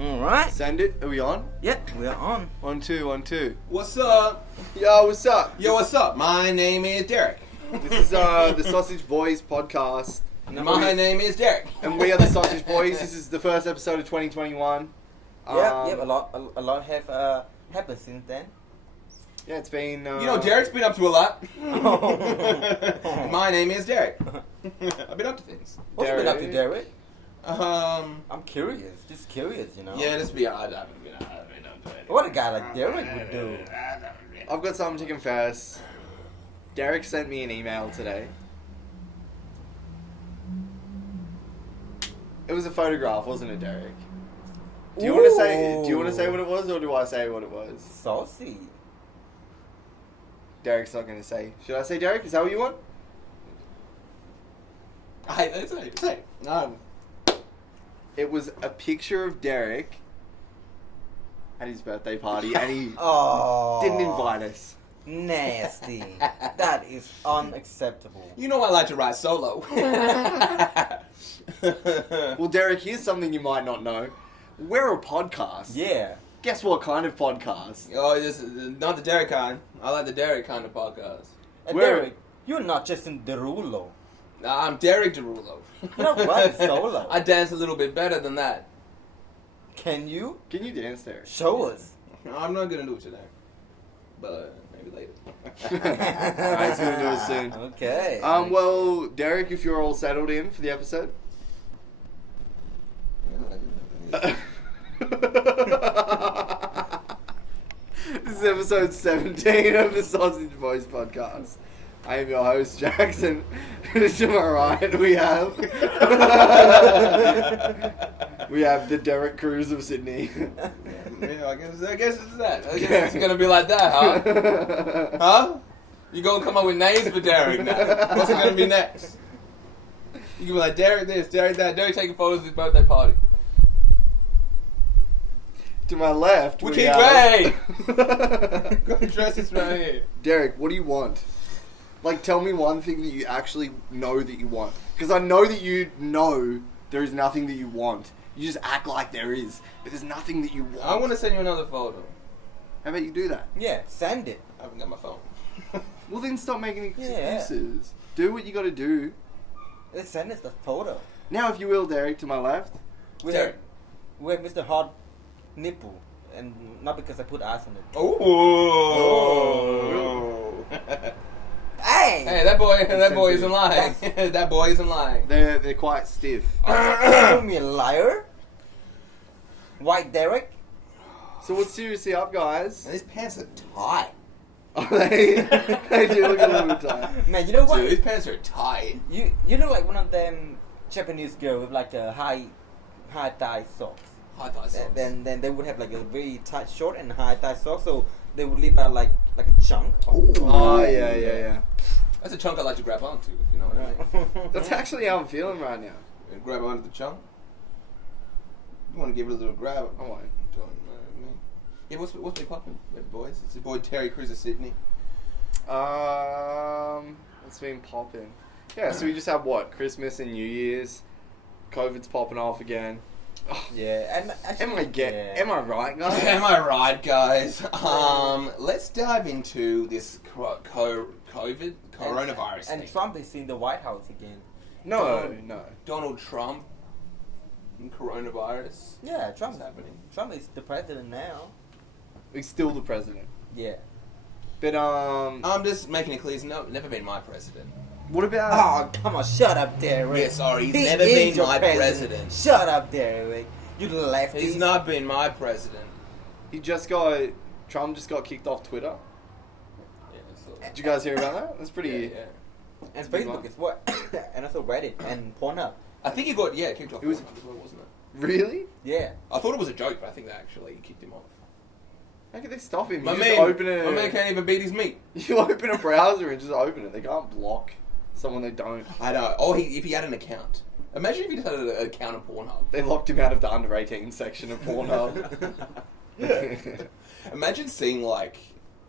Alright. Send it. Are we on? Yep, we're on. 1, 2, 1, 2. What's up? Yo, what's up? Yo, what's up? My name is Derek. This is the Sausage Boys podcast. My name is Derek. And we are the Sausage Boys. This is the first episode of 2021. Yep, a lot have happened since then. Yeah, it's been... You know, Derek's been up to a lot. My name is Derek. I've been up to things. What have you been up to, Derek? I'm curious. Just curious, you know. Yeah, let's be honest. I haven't been up to it. What a guy like Derek would do. I've got something to confess. Derek sent me an email today. It was a photograph, wasn't it, Derek? Do you want to say what it was, or do I say what it was? Saucy. Derek's not going to say. Should I say Derek? Is that what you want? Say. No. It was a picture of Derek at his birthday party, and he didn't invite us. Nasty. That is unacceptable. You know I like to ride solo. Well, Derek, here's something you might not know. We're a podcast. Yeah. Guess what kind of podcast? Oh, this is not the Derek kind. I like the Derek kind of podcast. And Derek, you're not Justin Derulo. Nah, I'm Derek Derulo. You're not riding solo. I dance a little bit better than that. Can you? Can you dance, Derek? Show us. No, I'm not gonna do it today, but maybe later. Alright, he's going to do it soon. Okay. Well, Derek, if you're all settled in for the episode. This is episode 17 of the Sausage Boys podcast. I am your host, Jackson. To my right, we have the Derek Cruz of Sydney. Yeah, I guess it's that. I guess it's gonna be like that, huh? Huh? You gonna come up with names for Derek now? What's it gonna be next? You can be like Derek this, Derek that, Derek taking photos of his birthday party. To my left, We we keep have... Go dress this right here. Derek, what do you want? Like, tell me one thing that you actually know that you want. Because I know that you know there is nothing that you want. You just act like there is. But there's nothing that you want. I want to send you another photo. How about you do that? Yeah, send it. I haven't got my phone. Well, then stop making excuses. Yeah. Do what you got to do. Let's send us the photo. Now, if you will, Derek, to my left. We have Mr. Hot Nipple. And not because I put ice on it. Oh. Hey, that boy isn't lying. That boy isn't lying. They're quite stiff. Call me a liar? White Derek? So what's seriously up, guys? And his pants are tight. Oh, they do look a little bit tight. Man, you know what? Dude, his pants are tight. You look like one of them Japanese girls with like a high thigh socks. High thigh socks. Then they would have like a very tight short and high thigh socks, so they would leave out like a chunk. Oh, yeah. That's a chunk I like to grab onto, if you know what I mean. That's actually how I'm feeling right now. And grab onto the chunk. You want to give it a little grab? I won't. Yeah, what's been popping, boys? It's your boy Terry Cruz of Sydney. What's been popping? Yeah, so we just had Christmas and New Year's. COVID's popping off again. Oh, yeah, and actually, am I right, guys? Am I right, guys? Let's dive into this coronavirus and thing. Trump is in the White House again. No. Donald Trump and coronavirus. Yeah, Trump's happening. Trump is the president now. He's still the president. Yeah. But I'm just making it clear. He's never been my president. what about? Oh, come on, shut up, Derek. Yeah, sorry, he's He never is been your my president. Shut up, Derek. You lefty. He's not been my president. Trump just got kicked off Twitter. Yeah, so, Did you guys hear about that? That's pretty. yeah. And Facebook is what? And also Reddit and Pornhub. I think he got kicked off. It was- Pornhub as well, wasn't it? Really? Yeah. I thought it was a joke, but I think they actually kicked him off. How can they stop him? My You man, just open my man can't even beat his meat. You open a browser and just open it. They can't block someone they don't. I know. Or if he had an account. Imagine if he just had an account on Pornhub. They locked him out of the under 18 section of Pornhub. Imagine seeing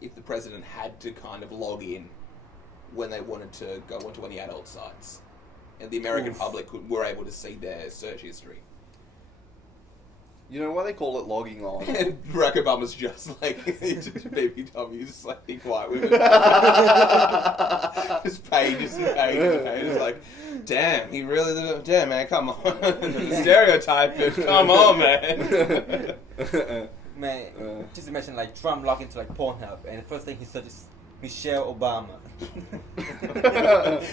if the president had to kind of log in when they wanted to go onto any adult sites, and the American public were able to see their search history. You know why they call it logging on? And Barack Obama's just like BBW, just like big white women. Just pages and pages and pages. Like, damn, he really did it. Damn, man, come on. Stereotype it. Come on, man. Man, just imagine like Trump log into like PornHub, and the first thing he said is Michelle Obama.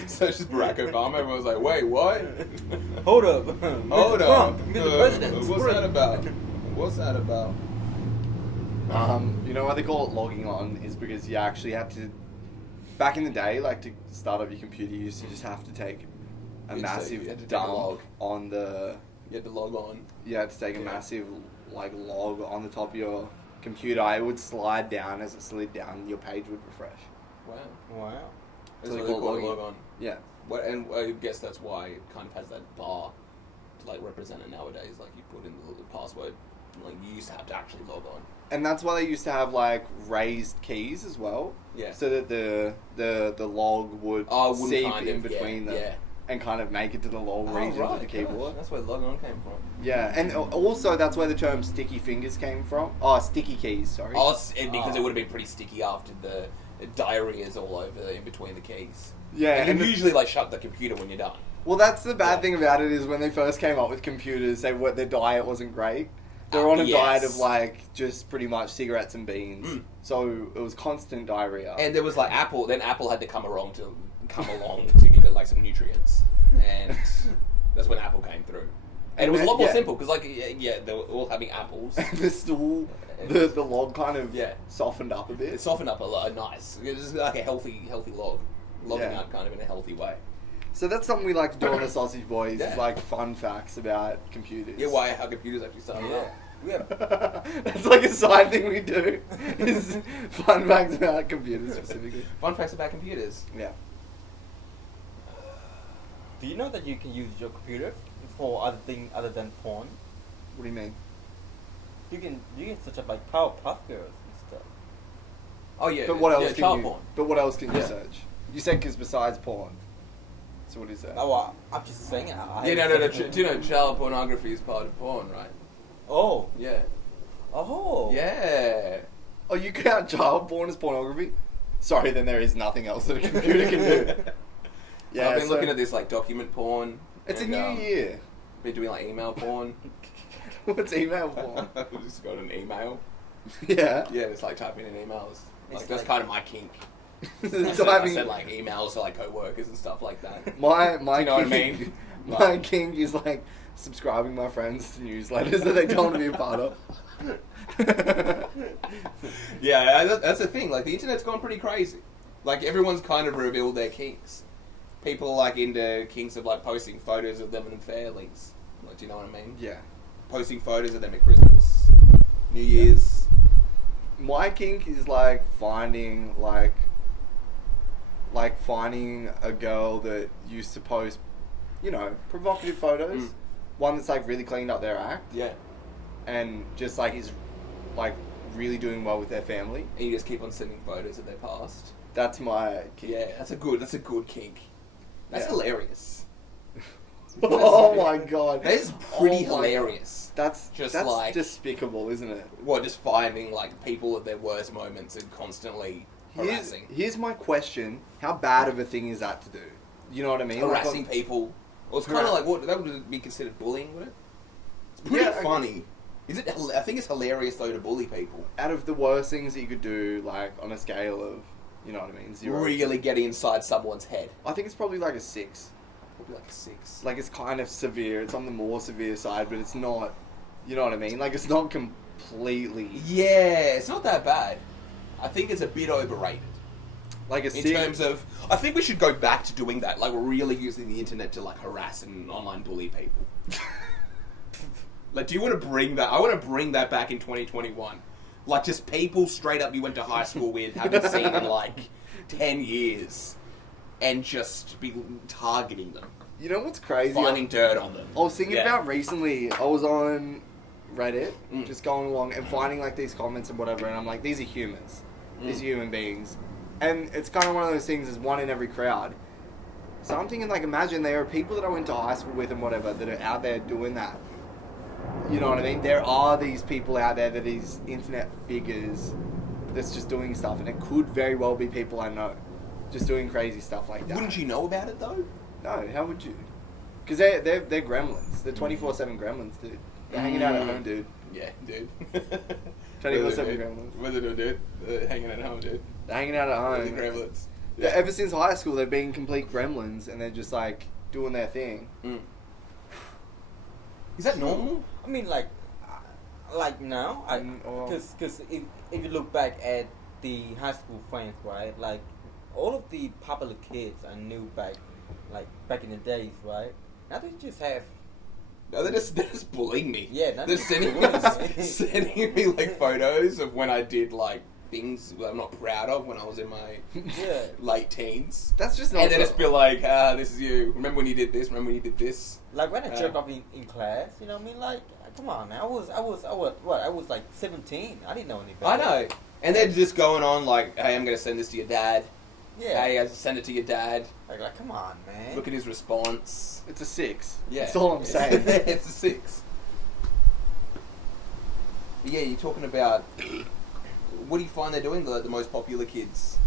So it's just Barack Obama. Everyone's like, wait, what? Hold up. Hold on. Trump, Mr. President. What's that about? What's that about? You know why they call it logging on is because you actually had to, back in the day, like to start up your computer, you used to just have to take a You had to take massive a dump log. on the. You had to log on. You had to take a massive like log on the top of your computer. It would slide down. As it slid down, your page would refresh. Wow. Wow. That's So they what they call call it it logging. log on. Yeah. What, and I guess that's why it kind of has that bar to like represent it nowadays. Like you put in the little password, and, like you used to have to actually log on. And that's why they used to have like raised keys as well. Yeah. So that the log would Wouldn't seep kind in of, between them. Yeah. And kind of make it to the log region of the keyboard. Gosh, that's where log on came from. Yeah, and also that's where the term sticky fingers came from. Oh, sticky keys, sorry. Oh, because it would have been pretty sticky after the diarrhea's all over in between the keys. Yeah, and you the- usually like shut the computer when you're done. Well, that's the bad thing about it is when they first came up with computers, their diet wasn't great. They were on a diet of like just pretty much cigarettes and beans, so it was constant diarrhea. And there was like Apple. Then Apple had to come along to give it like some nutrients, and that's when Apple came through. And it was a lot more simple because like they were all having apples. the stool, the log kind of Yeah. softened up a bit. It softened up a lot. Nice. It was like a healthy log, logging Yeah. out kind of in a healthy way. So that's something we like to do on the Sausage Boys. Yeah. Is like fun facts about computers. Yeah, how computers actually started out. Yeah. That's like a side thing we do. Is fun facts about computers specifically. Fun facts about computers. Yeah. Do you know that you can use your computer for other thing other than porn? What do you mean? You can search up like Powerpuff Girls and stuff. Oh yeah. But what else yeah, can child you? porn. But what else can you Yeah. search? You said because besides porn. So what is that? Oh, well, I'm just saying. Yeah, no. Do you know child pornography is part of porn, right? Oh. Yeah. Oh. Yeah. Oh, you count child porn as pornography? Sorry, then there is nothing else that a computer can do. Yeah, I've been looking at this like document porn. It's and, a new year. Been doing like email porn. What's email porn? We just got an email. Yeah. Yeah, it's like typing in emails. Like It's that's like- kind of my kink. I Typing- said like emails to like co-workers and stuff like that. My Do you know what I kink, mean? my kink is like subscribing my friends to newsletters that they don't want to be a part of. Yeah, that's the thing. Like the internet's gone pretty crazy. Like everyone's kind of revealed their kinks. People are like into kinks of like posting photos of them in fairlies. Like, do you know what I mean? Yeah. Posting photos of them at Christmas, New Year's. My kink is like finding finding a girl that used to post, provocative photos. Mm. One that's like really cleaned up their act Yeah. and just like is like really doing well with their family. And you just keep on sending photos of their past. That's my kink. Yeah, that's a good kink. That's Yeah. hilarious. Oh my god. That is pretty Oh my- hilarious. That's Just that's like- despicable, isn't it? What, just finding like people at their worst moments and constantly harassing. Here's my question: how bad of a thing is that to do? You know what I mean? Harassing Like, people. Well, it's kind of like what that would be considered bullying, would it? It's pretty Yeah, I funny. Is it? I think it's hilarious though to bully people. out of the worst things that you could do, like on a scale of, you know what I mean, 0 Really getting inside someone's head. I think it's probably like a 6. Probably like a 6. Like it's kind of severe. It's on the more severe side, but it's not. You know what I mean? Like it's not completely. Yeah, it's not that bad. I think it's a bit overrated. Like a In 6. terms of, I think we should go back to doing that. Like, we're really using the internet to like harass and online bully people. Like, do you want to bring that? I want to bring that back in 2021. Like, just people straight up you went to high school with, haven't seen in like 10 years, and just be targeting them, You know what's crazy? finding dirt on them. I was thinking Yeah. about recently. I was on Reddit, Mm. just going along and finding like these comments and whatever, and I'm like, these are humans. These are human beings. And it's kind of one of those things, there's one in every crowd. So I'm thinking, like, imagine there are people that I went to high school with and whatever that are out there doing that. You know what I mean? There are these people out there that these internet figures that's just doing stuff, and it could very well be people I know just doing crazy stuff like that. Wouldn't you know about it though? No, how would you? Because they're gremlins. They're 24/7 gremlins, dude. They're hanging out at home, dude. Yeah, dude. 24/7 gremlins. What are they doing, dude? They're hanging at home, dude. They're hanging out at The home. gremlins. Yeah. Ever since high school, they've been complete gremlins, and they're just like doing their thing. Mm. Is that normal? I mean, like now, because if you look back at the high school friends, right? Like all of the popular kids I knew back in the days, right? Now they just have. No, they're just bullying me. Yeah, they're sending me like photos of when I did like things I'm not proud of when I was in my late teens. That's just not. And then just be like, this is you. Remember when you did this? Remember when you did this? Like when I jerk off in class, you know what I mean? Like, come on, man. I was like 17. I didn't know anything. I know. And they're just going on like, hey, I'm gonna send this to your dad. Yeah. Hey, I send it to your dad. Like, come on, man. Look at his response. It's a 6. Yeah. That's all I'm saying. It's a 6. Yeah, you're talking about. What do you find they're doing? The most popular kids.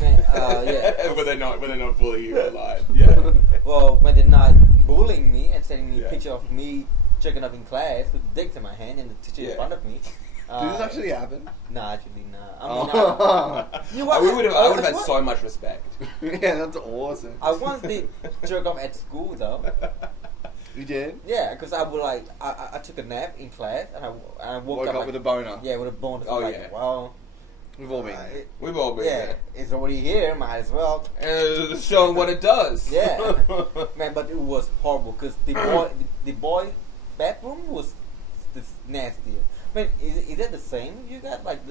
Man, yeah. when they're not bullying you online. Yeah. Well, when they're not bullying me and sending me a Yeah. picture of me jerking up in class with dicks in my hand and the teacher in front of me. Did this actually happen? Nah, actually, nah. I mean, you know what? I would have had so much respect. Yeah, that's awesome. I once did jerk off at school though. You did? Yeah, because I would I took a nap in class and I woke up with a boner. Yeah, with a boner. Oh, like, yeah. well, We've all been there. We've all been yeah, there. it's already here. Might as well. And it's showing what it does. Yeah, man, but it was horrible because the boy bathroom was the nastiest. Man, is that the same? You got like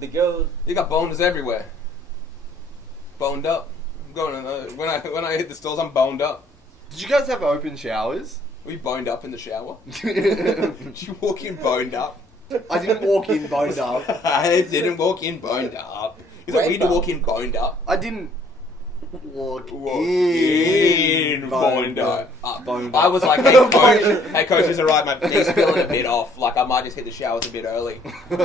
the girl. You got boners everywhere. Boned up. I'm going when I hit the stalls, I'm boned up. Did you guys have open showers? Were you boned up in the shower? Did you walk in boned up? I didn't walk in boned up. I didn't walk in boned up. Is it weird to walk in boned up? I didn't walk in boned up. Boned I up. was like, hey coach, is it right? My knee's feeling a bit off. Like I might just hit the showers a bit early. So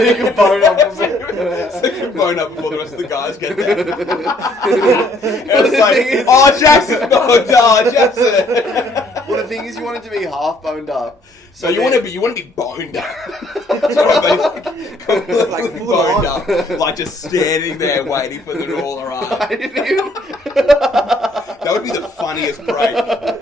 you can bone up a bit. So you can bone up before the rest of the guys get there. And it's like, oh Jackson's boned up, Jackson. Well, the thing is, you want it to be half boned up. So you want to be boned up. That's what I mean. Completely Like full boned on. up, like just standing there waiting for them to all arrive. I didn't even... That would be the funniest prank.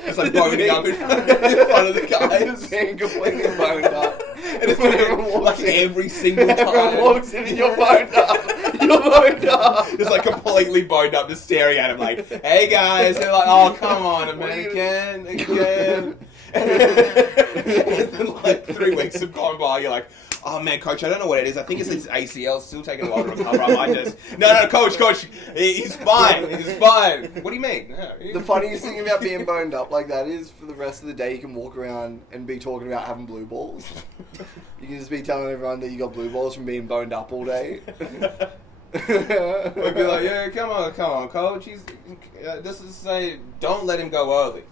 It's like boning up in front of the guys. Being completely boned up. And it's like every single time. Everyone walks in and you're boned up. You're boned up. Just like completely boned up, just staring at him like, hey guys. They're like, oh, come on, man, again. And then like 3 weeks have gone by, you're like, oh man, coach, I don't know what it is. I think it's his ACL. It's still taking a while to recover. I might just... No, coach, he's fine. He's fine. What do you mean? No, The funniest thing about being boned up like that is for the rest of the day you can walk around and be talking about having blue balls. You can just be telling everyone that you got blue balls from being boned up all day. We'd be like, yeah, come on, coach. This is say, don't let him go early.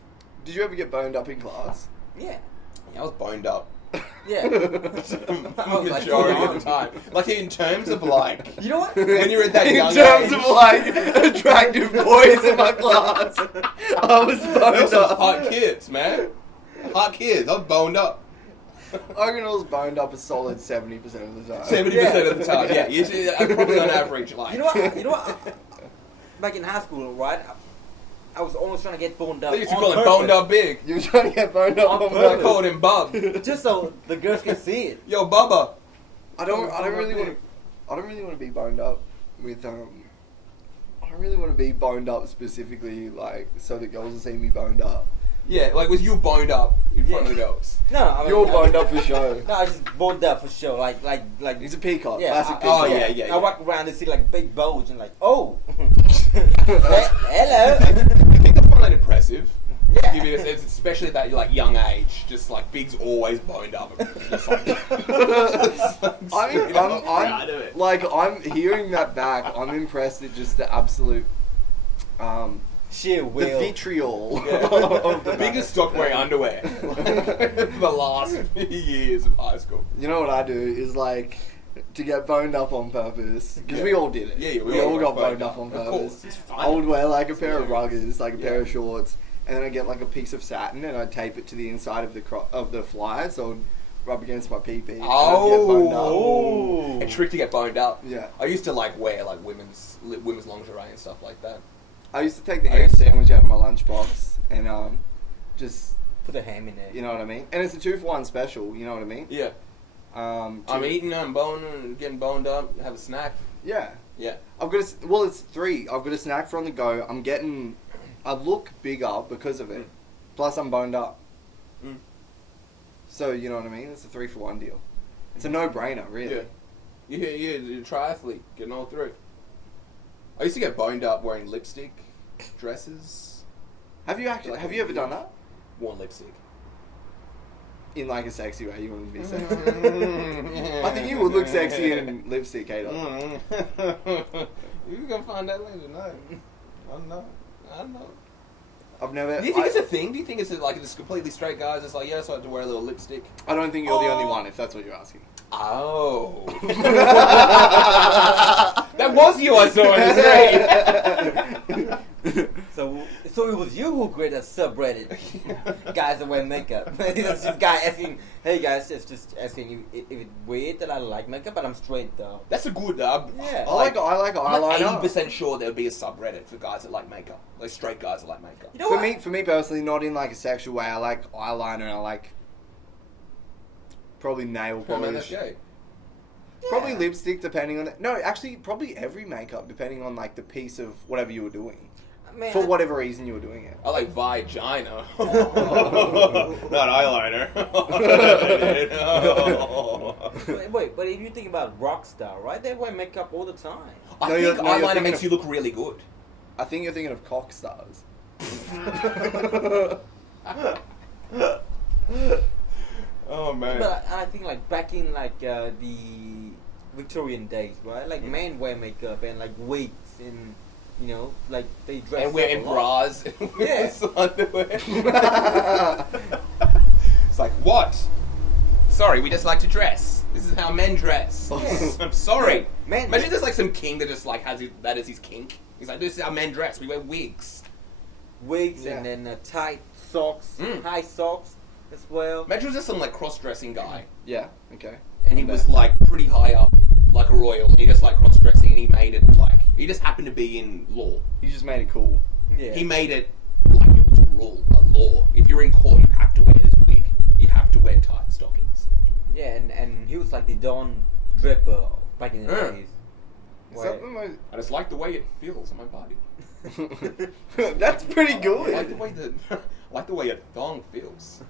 Did you ever get boned up in class? Yeah. I was boned up. Yeah. Majority of the time. Like in terms of like, You know what? when you're at that young In terms age. of like attractive boys in my class, I was There were boned some up. hot kids, man. Hot kids. I was boned up. I reckon I was boned up a solid 70% of the time. 70% of the time. Yeah, usually, probably on average, like. You know what? Back in high school, right? I was always trying to get boned up. They used to on call him purpose. boned up big. You were trying to get boned up On on They purpose. called him Bub. Just so the girls can see it. Yo, Bubba. I don't really want to be boned up with I don't really want to be boned up specifically like so that girls will see me boned up. Yeah, like was you boned up in front of the girls? No, I mean, You're boned up for show. No, I just boned up for sure. Like. He's a peacock. Yeah, Classic I- peacock. Oh, yeah. I walk around and see like big bulge and like, oh, hello. I think I find that impressive. Yeah. Give me this, especially at that like young age, just like Big's always boned up. Just like, I'm hearing that back. I'm impressed at just the absolute sheer the will. vitriol Yeah. of the Biggest stopped wearing underwear for the last few years of high school. You know what I do is like to get boned up on purpose because we all did it. Yeah, we all got boned up on Of purpose. course, it's fun. I would wear like a pair of ruggers, like a pair Yeah. of shorts, and then I get like a piece of satin and I tape it to the inside of the fly, so it'd rub against my pee-pee. and I'd get boned up. Oh. A trick to get boned up. Yeah. I used to like wear like women's lingerie and stuff like that. I used to take the ham sandwich out of my lunchbox and just Put a ham in there. you know what I mean. And it's a 2-for-1 special. You know what I mean. Yeah. I'm eating, I'm boning, getting boned up, have a snack. Yeah. Yeah. I've got it's 3. I've got a snack for on the go. I look bigger because of it. Plus I'm boned up. Mm. So you know what I mean? It's a 3-for-1 deal. It's a no-brainer, really. Yeah. You're a triathlete, getting all through. I used to get boned up wearing lipstick, dresses, Have you ever done that? worn lipstick. In like a sexy way, you want to be sexy. I think you would look sexy in lipstick, Kato. You're gonna find out later. No, I don't know. I've never. Do you think it's a thing? Do you think it's like this completely straight guys? It's like, yes, I have to wear a little lipstick. I don't think you're the only one, if that's what you're asking. Oh. That was you I saw in the street. So it was you who created a subreddit. Guys that wear makeup. It's just guy asking, hey guys, it's just asking if it's weird that I like makeup, but I'm straight though. That's a good. Yeah. I like eyeliner. I'm 80% sure there would be a subreddit for guys that like makeup, like straight guys that like makeup. You know For what? for me personally, not in like a sexual way. I like eyeliner and I like probably nail Oh, man, that's polish. gay. Probably Yeah. lipstick, depending on no, actually, probably every makeup, depending on like the piece of whatever you were doing, Man, for whatever reason you were doing it. I like vagina. Not eyeliner. Wait, but if you think about rock star, right? They wear makeup all the time. I No, think you're eyeliner thinking makes of- you look really good. I think you're thinking of cock stars. Oh man. But I think like back in like the Victorian days, right? Like men wear makeup and like wigs and you know like they dress And we're up in a lot. bras and Yeah. with underwear. It's like, what? Sorry, we just like to dress. This is how men dress. Yeah. I'm sorry. Men- Imagine there's like some king that just like has that as his kink. He's like, this is how men dress. We wear wigs. Wigs Yeah. and then tight socks, high socks as well. Imagine there's some like cross-dressing guy, Yeah. Okay. and he was like pretty high up, like a royal, and he just like cross-dressing, and he made it like he just happened to be in law. You just made it cool. Yeah. He made it like it was a rule, a law. If you're in court, you have to wear this wig. You have to wear tight stockings. Yeah, and he was like the Don Draper back in the days. Is that the most- I just like the way it feels on my body. That's pretty I like good. the way I like the way a thong feels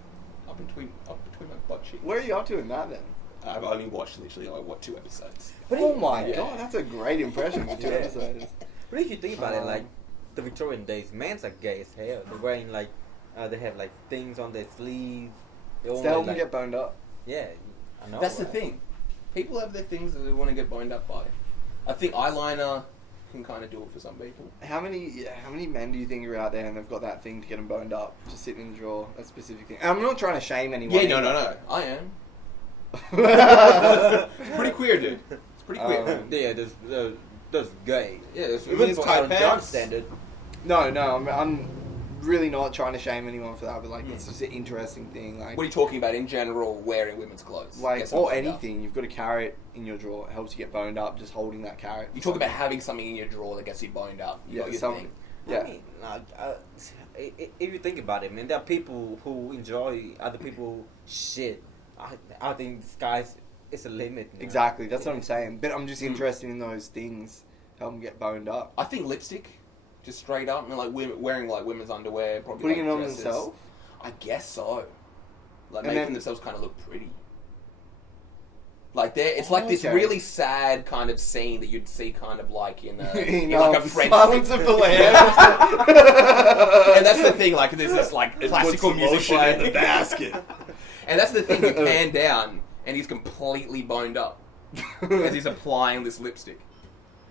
up between my butt cheeks. Where are you up to in that then? I've only watched literally like 2 episodes. Oh my Yeah. god, that's a great impression for 2 Yeah. episodes. But if you think about it, like the Victorian days, men's are gay as hell. They're wearing like they have like things on their sleeves. They To only, help them like, get boned up. Yeah, I know. That's the right? thing. People have their things that they want to get boned up by. I think eyeliner can kind of do it for some people. How many men do you think are out there and they've got that thing to get them boned up, just sitting in the drawer, that specific thing? And I'm not trying to shame anyone. Yeah, no. I am. It's pretty queer, dude. It's pretty queer. Yeah, there's gay. Yeah, it's Even for tight Elton John pants. standard. No, I'm really not trying to shame anyone for that, but like it's just an interesting thing. Like, What are you talking about in general? Wearing women's clothes, like Gets or boned up. anything, you've got a carrot in your drawer. It helps you get boned up. Just holding that carrot. You talk about having something in your drawer that gets you boned up. You got your something. thing. Yeah. I mean, if you think about it, man, there are people who enjoy other people's shit. I think the sky's is a limit. Man. Exactly. That's what I'm saying. But I'm just interested in those things. Help them get boned up. I think lipstick, just straight up, and like wearing like women's underwear, probably Putting like, it on dresses. themselves. I guess so. Like And making then- themselves kind of look pretty. Like it's like this Okay. really sad kind of scene that you'd see kind of like in, in You like know, a French Silence of the Lambs. And that's the thing, like there's this like classical some music lotion playing in the basket. And that's the thing, you pan down and he's completely boned up as he's applying this lipstick.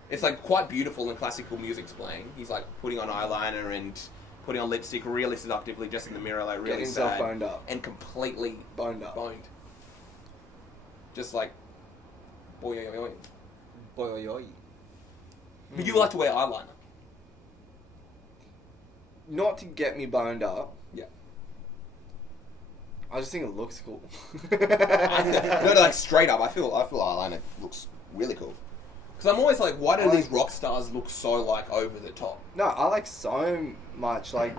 It's like quite beautiful and classical music's playing. He's like putting on eyeliner and putting on lipstick really seductively just in the mirror, like really Getting himself sad. boned up. And completely Boned up. boned. Just like boy-yo-yo-yoing. Boy-yo-yo-yoing. But you like to wear eyeliner. Not to get me boned up. Yeah. I just think it looks cool. No, like straight up, I feel eyeliner looks really cool. Because I'm always like, why do these rock stars look so like over the top? No, I like so much like.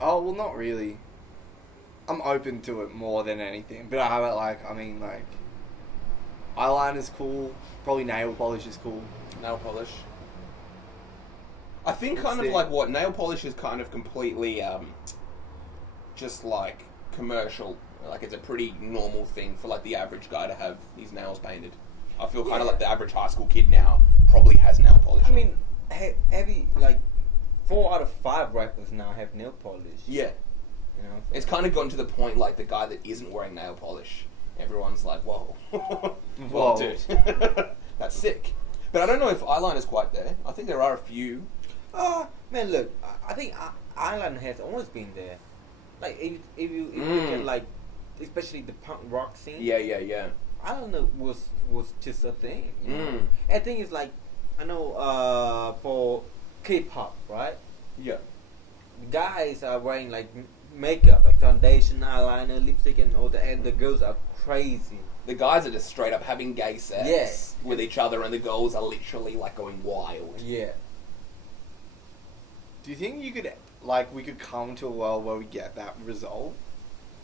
Oh well, not really. I'm open to it more than anything, but I have it like eyeliner's cool. Probably nail polish is cool. Nail polish. I think What's kind of the- like what nail polish is kind of completely just like commercial. Like it's a pretty normal thing for like the average guy to have his nails painted. I feel kind of like the average high school kid now probably has nail polish. I mean, heavy like 4 out of 5 rappers now have nail polish. Yeah. You know, It's kind of gotten to the point like the guy that isn't wearing nail polish, everyone's like, whoa. Whoa. Dude. That's sick. But I don't know if eyeliner's quite there. I think there are a few. Man, look, I think eyeliner has always been there. Like if you look at like, especially the punk rock scene. Yeah. Eyeliner was just a thing. You know? Mm. And the thing is like, I know for K-pop, right? Yeah. Guys are wearing like makeup, like foundation, eyeliner, lipstick, and all that, and the girls are crazy. The guys are just straight up having gay sex Yeah. with each other, and the girls are literally like going wild. Yeah. Do you think you could we could come to a world where we get that result?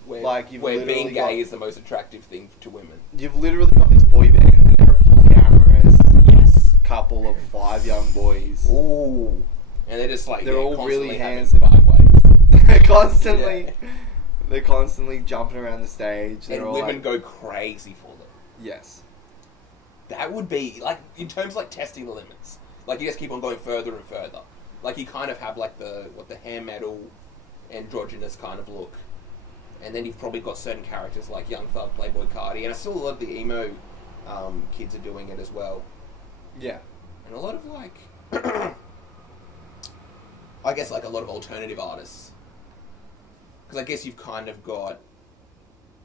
Where, Like, you've where literally being got- gay is the most attractive thing to women. You've literally got this boy band and they're a polyamorous Yes. couple of 5 young boys. Ooh. And they're just like They're yeah, all constantly really having handsome. 5 ways. They're constantly jumping around the stage. They're And all women like, go crazy for them. yes. That would be like in terms of like testing the limits. Like you just keep on going further and further. Like you kind of have like the hair metal, androgynous kind of look, and then you've probably got certain characters like Young Thug, Playboy Cardi, and I still love the emo kids are doing it as well, Yeah. and a lot of like, I guess like a lot of alternative artists, because I guess you've kind of got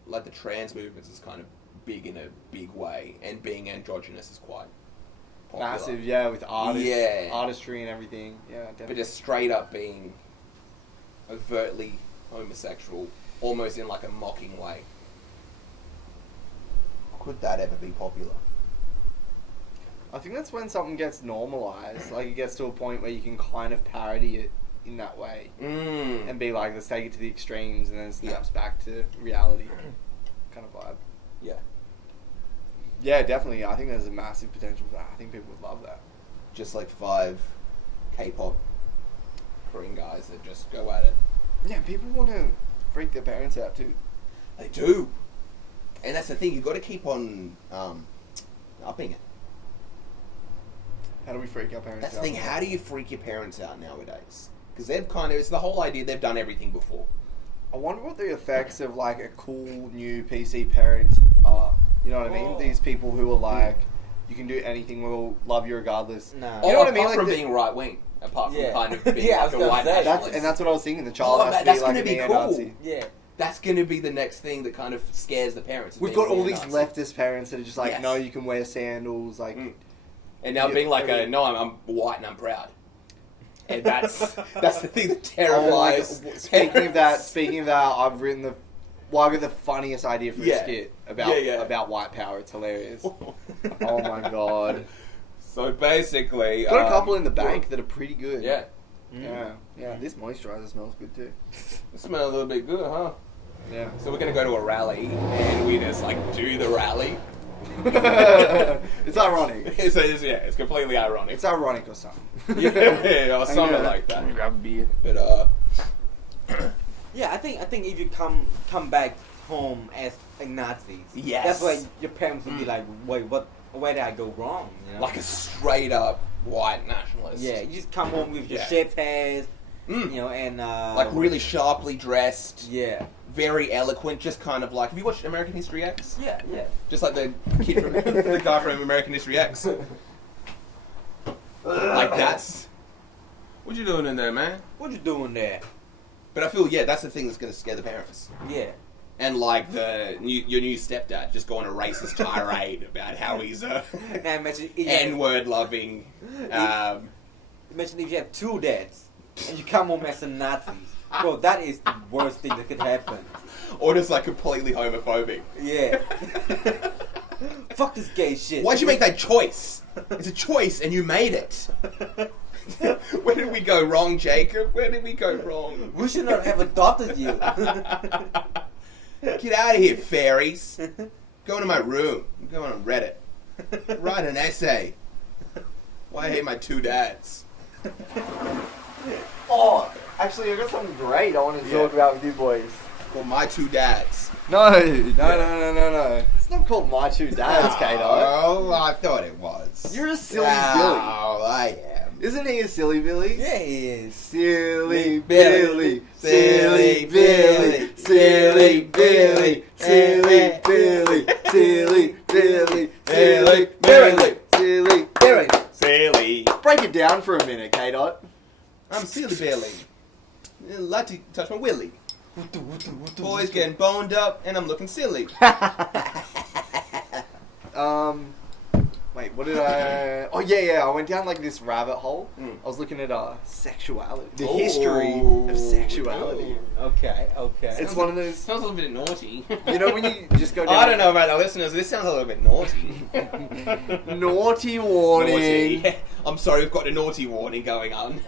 like the trans movements is kind of big in a big way, and being androgynous is quite popular. Massive, yeah, with Yeah. artistry and everything. Yeah, definitely. But just straight up being overtly homosexual, almost in like a mocking way. Could that ever be popular? I think that's when something gets normalized. Like, it gets to a point where you can kind of parody it in that way. And be like, let's take it to the extremes, and then it snaps back to reality kind of vibe. Yeah. Yeah, definitely. I think there's a massive potential for that. I think people would love that. Just like 5 K-pop Korean guys that just go at it. Yeah, people want to freak their parents out too. They do. And that's the thing, you've got to keep on upping it. How do we freak our parents That's the out? thing, how do you freak your parents out nowadays? Because they've kind of, it's the whole idea, they've done everything before. I wonder what the effects of like a cool new PC parent are. You know what I mean? Oh. These people who are like, you can do anything, we'll love you regardless. Nah. You know what I mean? Apart Like from the- being right wing, apart from Yeah. kind of being Yeah, I like was a gonna white say. nationalist. That's what I was thinking. The child has to that's be like gonna a be neo-Nazi. cool. Yeah. That's going to be the next thing that kind of scares the parents. We've being got all these neo-Nazi. leftist parents that are just like, Yes. no, you can wear sandals. Like, And now Yeah, being like, I mean- no, I'm white and I'm proud. And that's the thing that oh my terrifies. God. Speaking of that, I've written I got the funniest idea for a Yeah. skit about Yeah. about white power. It's hilarious. Oh my god. So basically, Got a couple in the bank that are pretty good. Yeah, Yeah. This moisturizer smells good too. it smells a little bit good, huh? Yeah. So we're gonna go to a rally, and we just like do the rally. It's ironic. It's completely ironic. It's ironic or something. yeah, or something know. like that. Grab a beer. But Yeah, I think if you come back home as like Nazis, Yes. that's why your parents would be like, wait, what? Where did I go wrong? You know? like a straight up white nationalist. yeah, you just come home with your Yeah. shaved hairs, Mm. you know, and Like really sharply dressed, yeah, very eloquent, just kind of like. Have you watched American History X? yeah. Just like the kid from the guy from American History X. Like that's... What you doing in there, man? What you doing there? But I feel, that's the thing that's going to scare the parents. Yeah. And like your new stepdad just go on a racist tirade about how he's a Now imagine N-word loving. Imagine if you have two dads and you come home as a Nazis. Bro, that is the worst thing that could happen. Or just like completely homophobic. Yeah. Fuck this gay shit. Why'd you make that choice? It's a choice and you made it. Where did we go wrong, Jacob? Where did we go wrong? We should not have adopted you. Get out of here, fairies. Go into my room. I'm going on Reddit. Write an essay. Why I hate my two dads. Oh, actually, I got something great I want to talk about with you boys. Well, my two dads. No. It's not called My Two Dads, Kato. Oh, I thought it was. You're a silly Oh, I am. Billy. Isn't he a silly Billy? Yeah, he is. Silly Billy, silly Billy, silly Billy, silly Billy, silly Billy, silly Billy, silly Billy. Silly. Break it down for a minute, K-Dot. I'm Silly Billy. Like to touch my willy. Boys getting boned up, and I'm looking silly. Wait, what did I... Oh, yeah, I went down, like, this rabbit hole. Mm. I was looking at, sexuality. The history of sexuality. Okay. It's one of those... Sounds a little bit naughty. You know when you just go down... I don't know about the listeners, this sounds a little bit naughty. Naughty warning. Naughty. I'm sorry, we've got a naughty warning going on.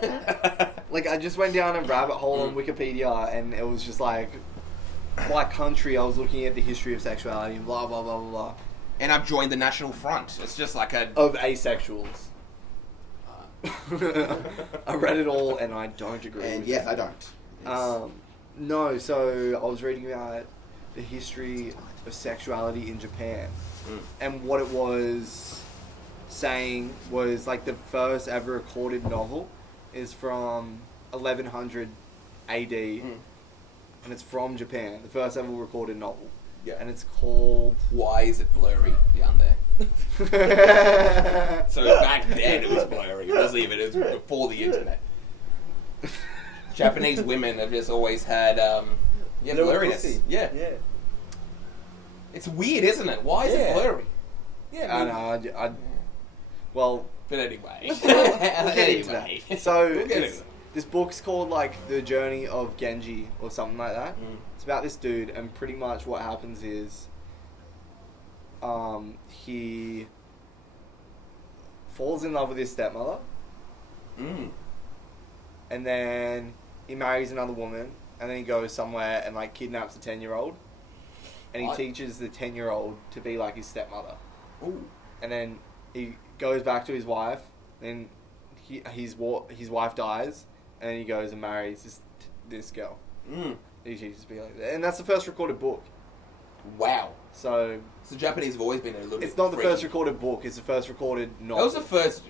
Like, I just went down a rabbit hole on Wikipedia, and it was just like country, I was looking at the history of sexuality and blah, blah, blah, blah, blah. And I've joined the National Front. It's just like a... Of asexuals. I read it all, and I don't agree. And yes, I don't. No, so I was reading about the history of sexuality in Japan. And what it was saying was, like, the first ever recorded novel is from 1100 AD, and it's from Japan. The first ever recorded novel. Yeah. And it's called... Why is it blurry down there? So back then it was blurry. It wasn't even. It was before the internet. Japanese women have just always had blurriness. Yeah. It's weird, isn't it? Why is it blurry? Yeah. I know. Well... But anyway. We'll get into that. So, We'll this book's called, like, The Journey of Genji, or something like that. It's about this dude, and pretty much what happens is, he falls in love with his stepmother, and then he marries another woman, and then he goes somewhere and, like, kidnaps a 10-year-old, and he teaches the 10-year-old to be like his stepmother. Ooh. And then he goes back to his wife, then his wife dies, and then he goes and marries this girl. He teaches to be like that. And that's the first recorded book. Wow. So Japanese have always been a little bit... It's not the freaky. first recorded book, it's the first recorded novel. That was the first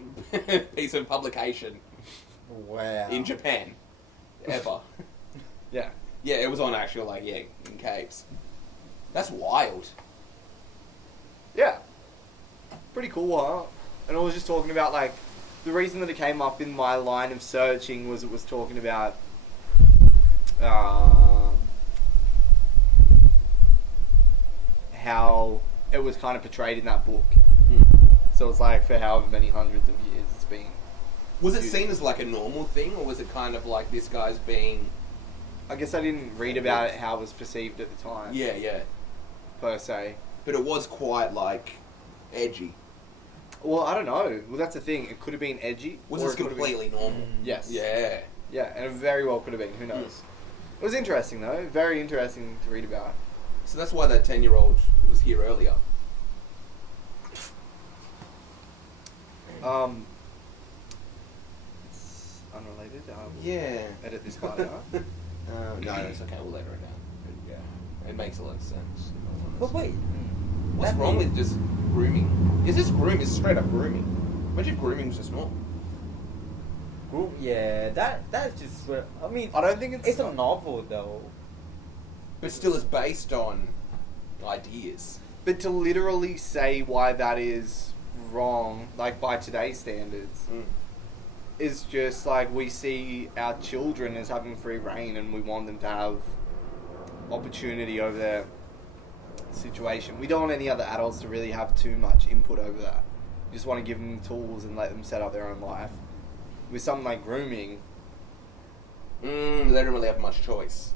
piece of publication Wow. in Japan. Ever. Yeah. Yeah, it was on actual, in caves. That's wild. Yeah. Pretty cool, huh? And I was just talking about, like, the reason that it came up in my line of searching was it was talking about how it was kind of portrayed in that book. So it's like for however many hundreds of years it's been. Was it seen as like a normal thing, or was it kind of like this guy's being... I guess I didn't read about it how it was perceived at the time. Yeah. Per se. But it was quite, like, edgy. Well, I don't know. Well, that's the thing. It could have been edgy. Was or this it could have been- completely normal? Yes. Yeah. Yeah, and it very well could have been. Who knows? It was interesting, though. Very interesting to read about. So that's why that 10-year-old was here earlier. It's unrelated. Yeah. Edit this part out. No, it's okay. We'll let her down. Yeah. It makes a lot of sense. But wait. What's wrong with just grooming? Is this grooming? Is straight up grooming? Imagine if grooming was just normal. Yeah, that's just... I mean... I don't think It's a novel, though. But still is based on ideas. But to literally say why that is wrong, like by today's standards, is just like we see our children as having free reign, and we want them to have opportunity over their situation. We don't want any other adults to really have too much input over that. We just want to give them tools and let them set up their own life. With something like grooming, they don't really have much choice.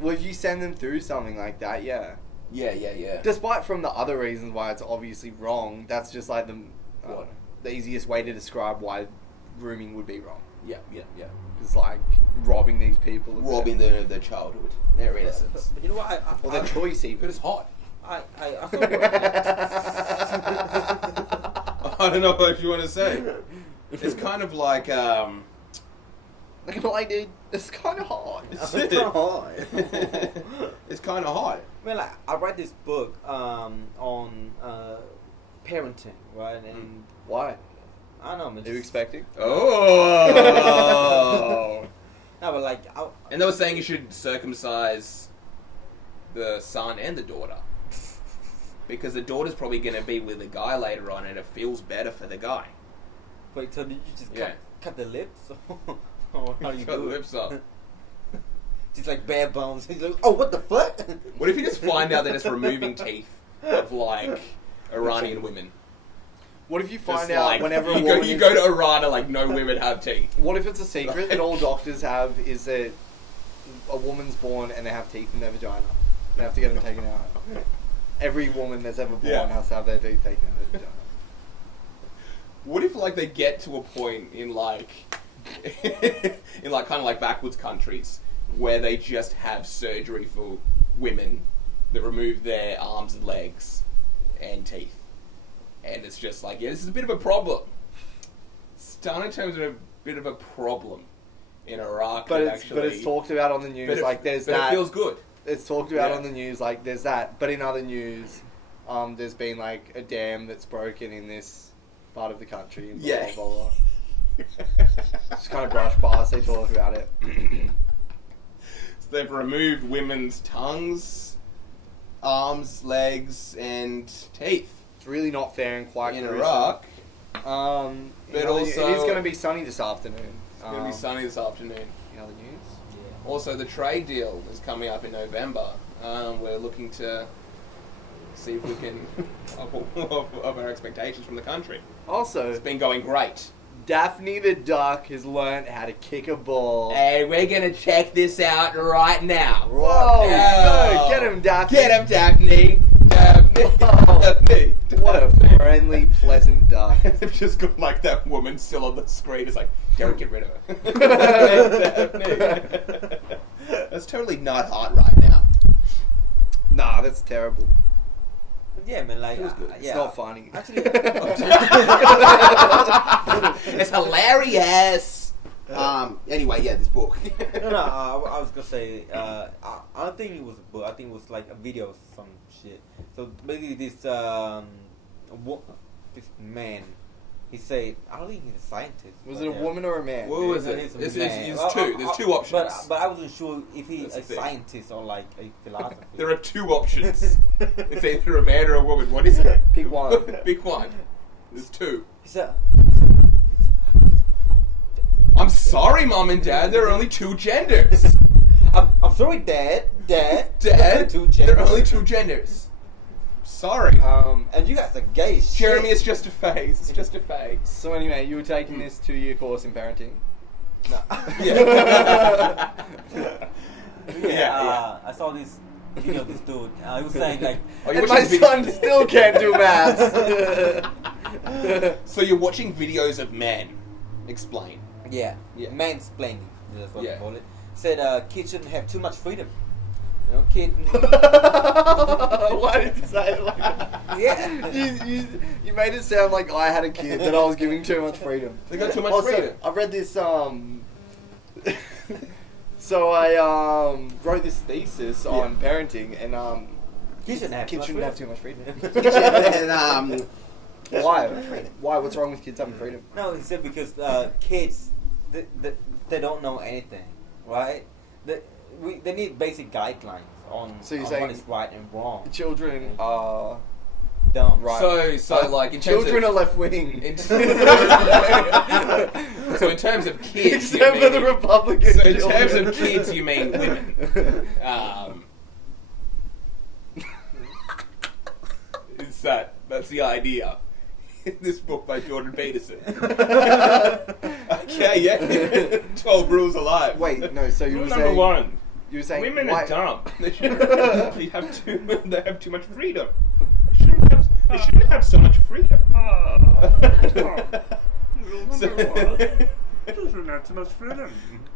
well, if you send them through something like that, yeah. Yeah. Despite from the other reasons why it's obviously wrong, that's just like the easiest way to describe why grooming would be wrong. Yeah. It's like robbing these people of Robbing their childhood, their innocence. But you know what? or their choice even. But it's hot. I thought I don't know what you want to say. It's kind of like, Like, dude, it's kind of hard. it's it's kind of hard. it's kind of hot. Man, like I read this book on parenting, right? And Why? I don't know, man. Are you expecting? Oh. No, but like, And they were saying you should circumcise the son and the daughter. Because the daughter's probably going to be with a guy later on, and it feels better for the guy. wait, so did you just Yeah. cut the lips? Or how do you Cut do it? lips up. Just like bare bones. He's like, oh, what the fuck? What if you just find out that it's removing teeth of, like, Iranian women? What if you find Just out like, whenever a you woman go to Iran and, like, no women have teeth? What if it's a secret that all doctors have is that a woman's born and they have teeth in their vagina? They have to get them taken out. Every woman that's ever born has to have their teeth taken out of their vagina. What if, like, they get to a point in, like, in, like, kind of like backwards countries where they just have surgery for women that remove their arms and legs and teeth. And it's just like, yeah, this is a bit of a problem. Starting terms are a bit of a problem in Iraq. But actually, it's talked about on the news, but it, like there's but that. it feels good. It's talked about Yeah. on the news, like there's that. But in other news, there's been like a dam that's broken in this part of the country. And blah, Yeah. blah, blah, blah. Just kind of brush past. They talk about it. So they've removed women's tongues, arms, legs, and teeth It's really not fair and quite in gruesome. Iraq. But But also, also- it is going to be sunny this afternoon. It's going to be sunny this afternoon. In other news. Also, the trade deal is coming up in November. We're looking to see if we can up our expectations from the country. Also, It's been going great. Daphne the duck has learned how to kick a ball. Hey, we're gonna check this out right now. Whoa! Yeah. Go, get him, Daphne. Get him, Daphne. Daphne. Whoa. Daphne. What a friendly, pleasant duck. They've just got like that woman still on the screen. It's like, Derek, get rid of her. Daphne. That's totally not hot right now. Nah, that's terrible. But yeah, man, like, Feels good. yeah. It's not funny. Actually, It's hilarious. Anyway, yeah, this book. no, I was gonna say, I don't think it was a book. I think it was like a video or some shit. So basically, this man, he said, I don't think he's a scientist. Was but it a yeah. woman or a man? What was It's it? a There's man. two. There's two options. But I wasn't sure if he's That's a the thing. scientist or like a philosopher. There are two options. It's either a man or a woman. What is it? Pick one. Pick one. There's two. He said, I'm sorry, Mom and Dad. There are only two genders. I'm sorry, Dad. Dad, Two there are genders. only two genders. Sorry. And you guys are gay as shit. Jeremy, it's just a phase. It's just a phase. So anyway, you were taking this 2-year course in parenting. No. Yeah. Yeah, I saw this video of this dude. He was saying like, Oh, you're And my watching son still can't do maths. So you're watching videos of men. Explain. yeah, Yeah. mansplaining. That's what Yeah. they call it. Said kids shouldn't have too much freedom. You know, kid. Why did you say it like that? Yeah. You made it sound like I had a kid that I was giving too much freedom. They got too much Also, freedom. I read this so I wrote this thesis on parenting, and Kids shouldn't have kids too shouldn't much have too much freedom. And, Why? Why? What's wrong with kids having freedom? No, he said because kids, they don't know anything, right? They need basic guidelines on, So you're on saying what is right and wrong. Children are dumb. Right. So like in terms Children of, are left wing. so in terms of kids, Except you for mean, the Republican. so in terms children. of kids, you mean women. That's the idea. In this book by Jordan Peterson. Okay, yeah. 12 rules of life. Wait, no. So you Rule were number saying one. you were saying Women why- are dumb. They have too much freedom. They shouldn't have so much freedom. Rule number one. Children have too much freedom.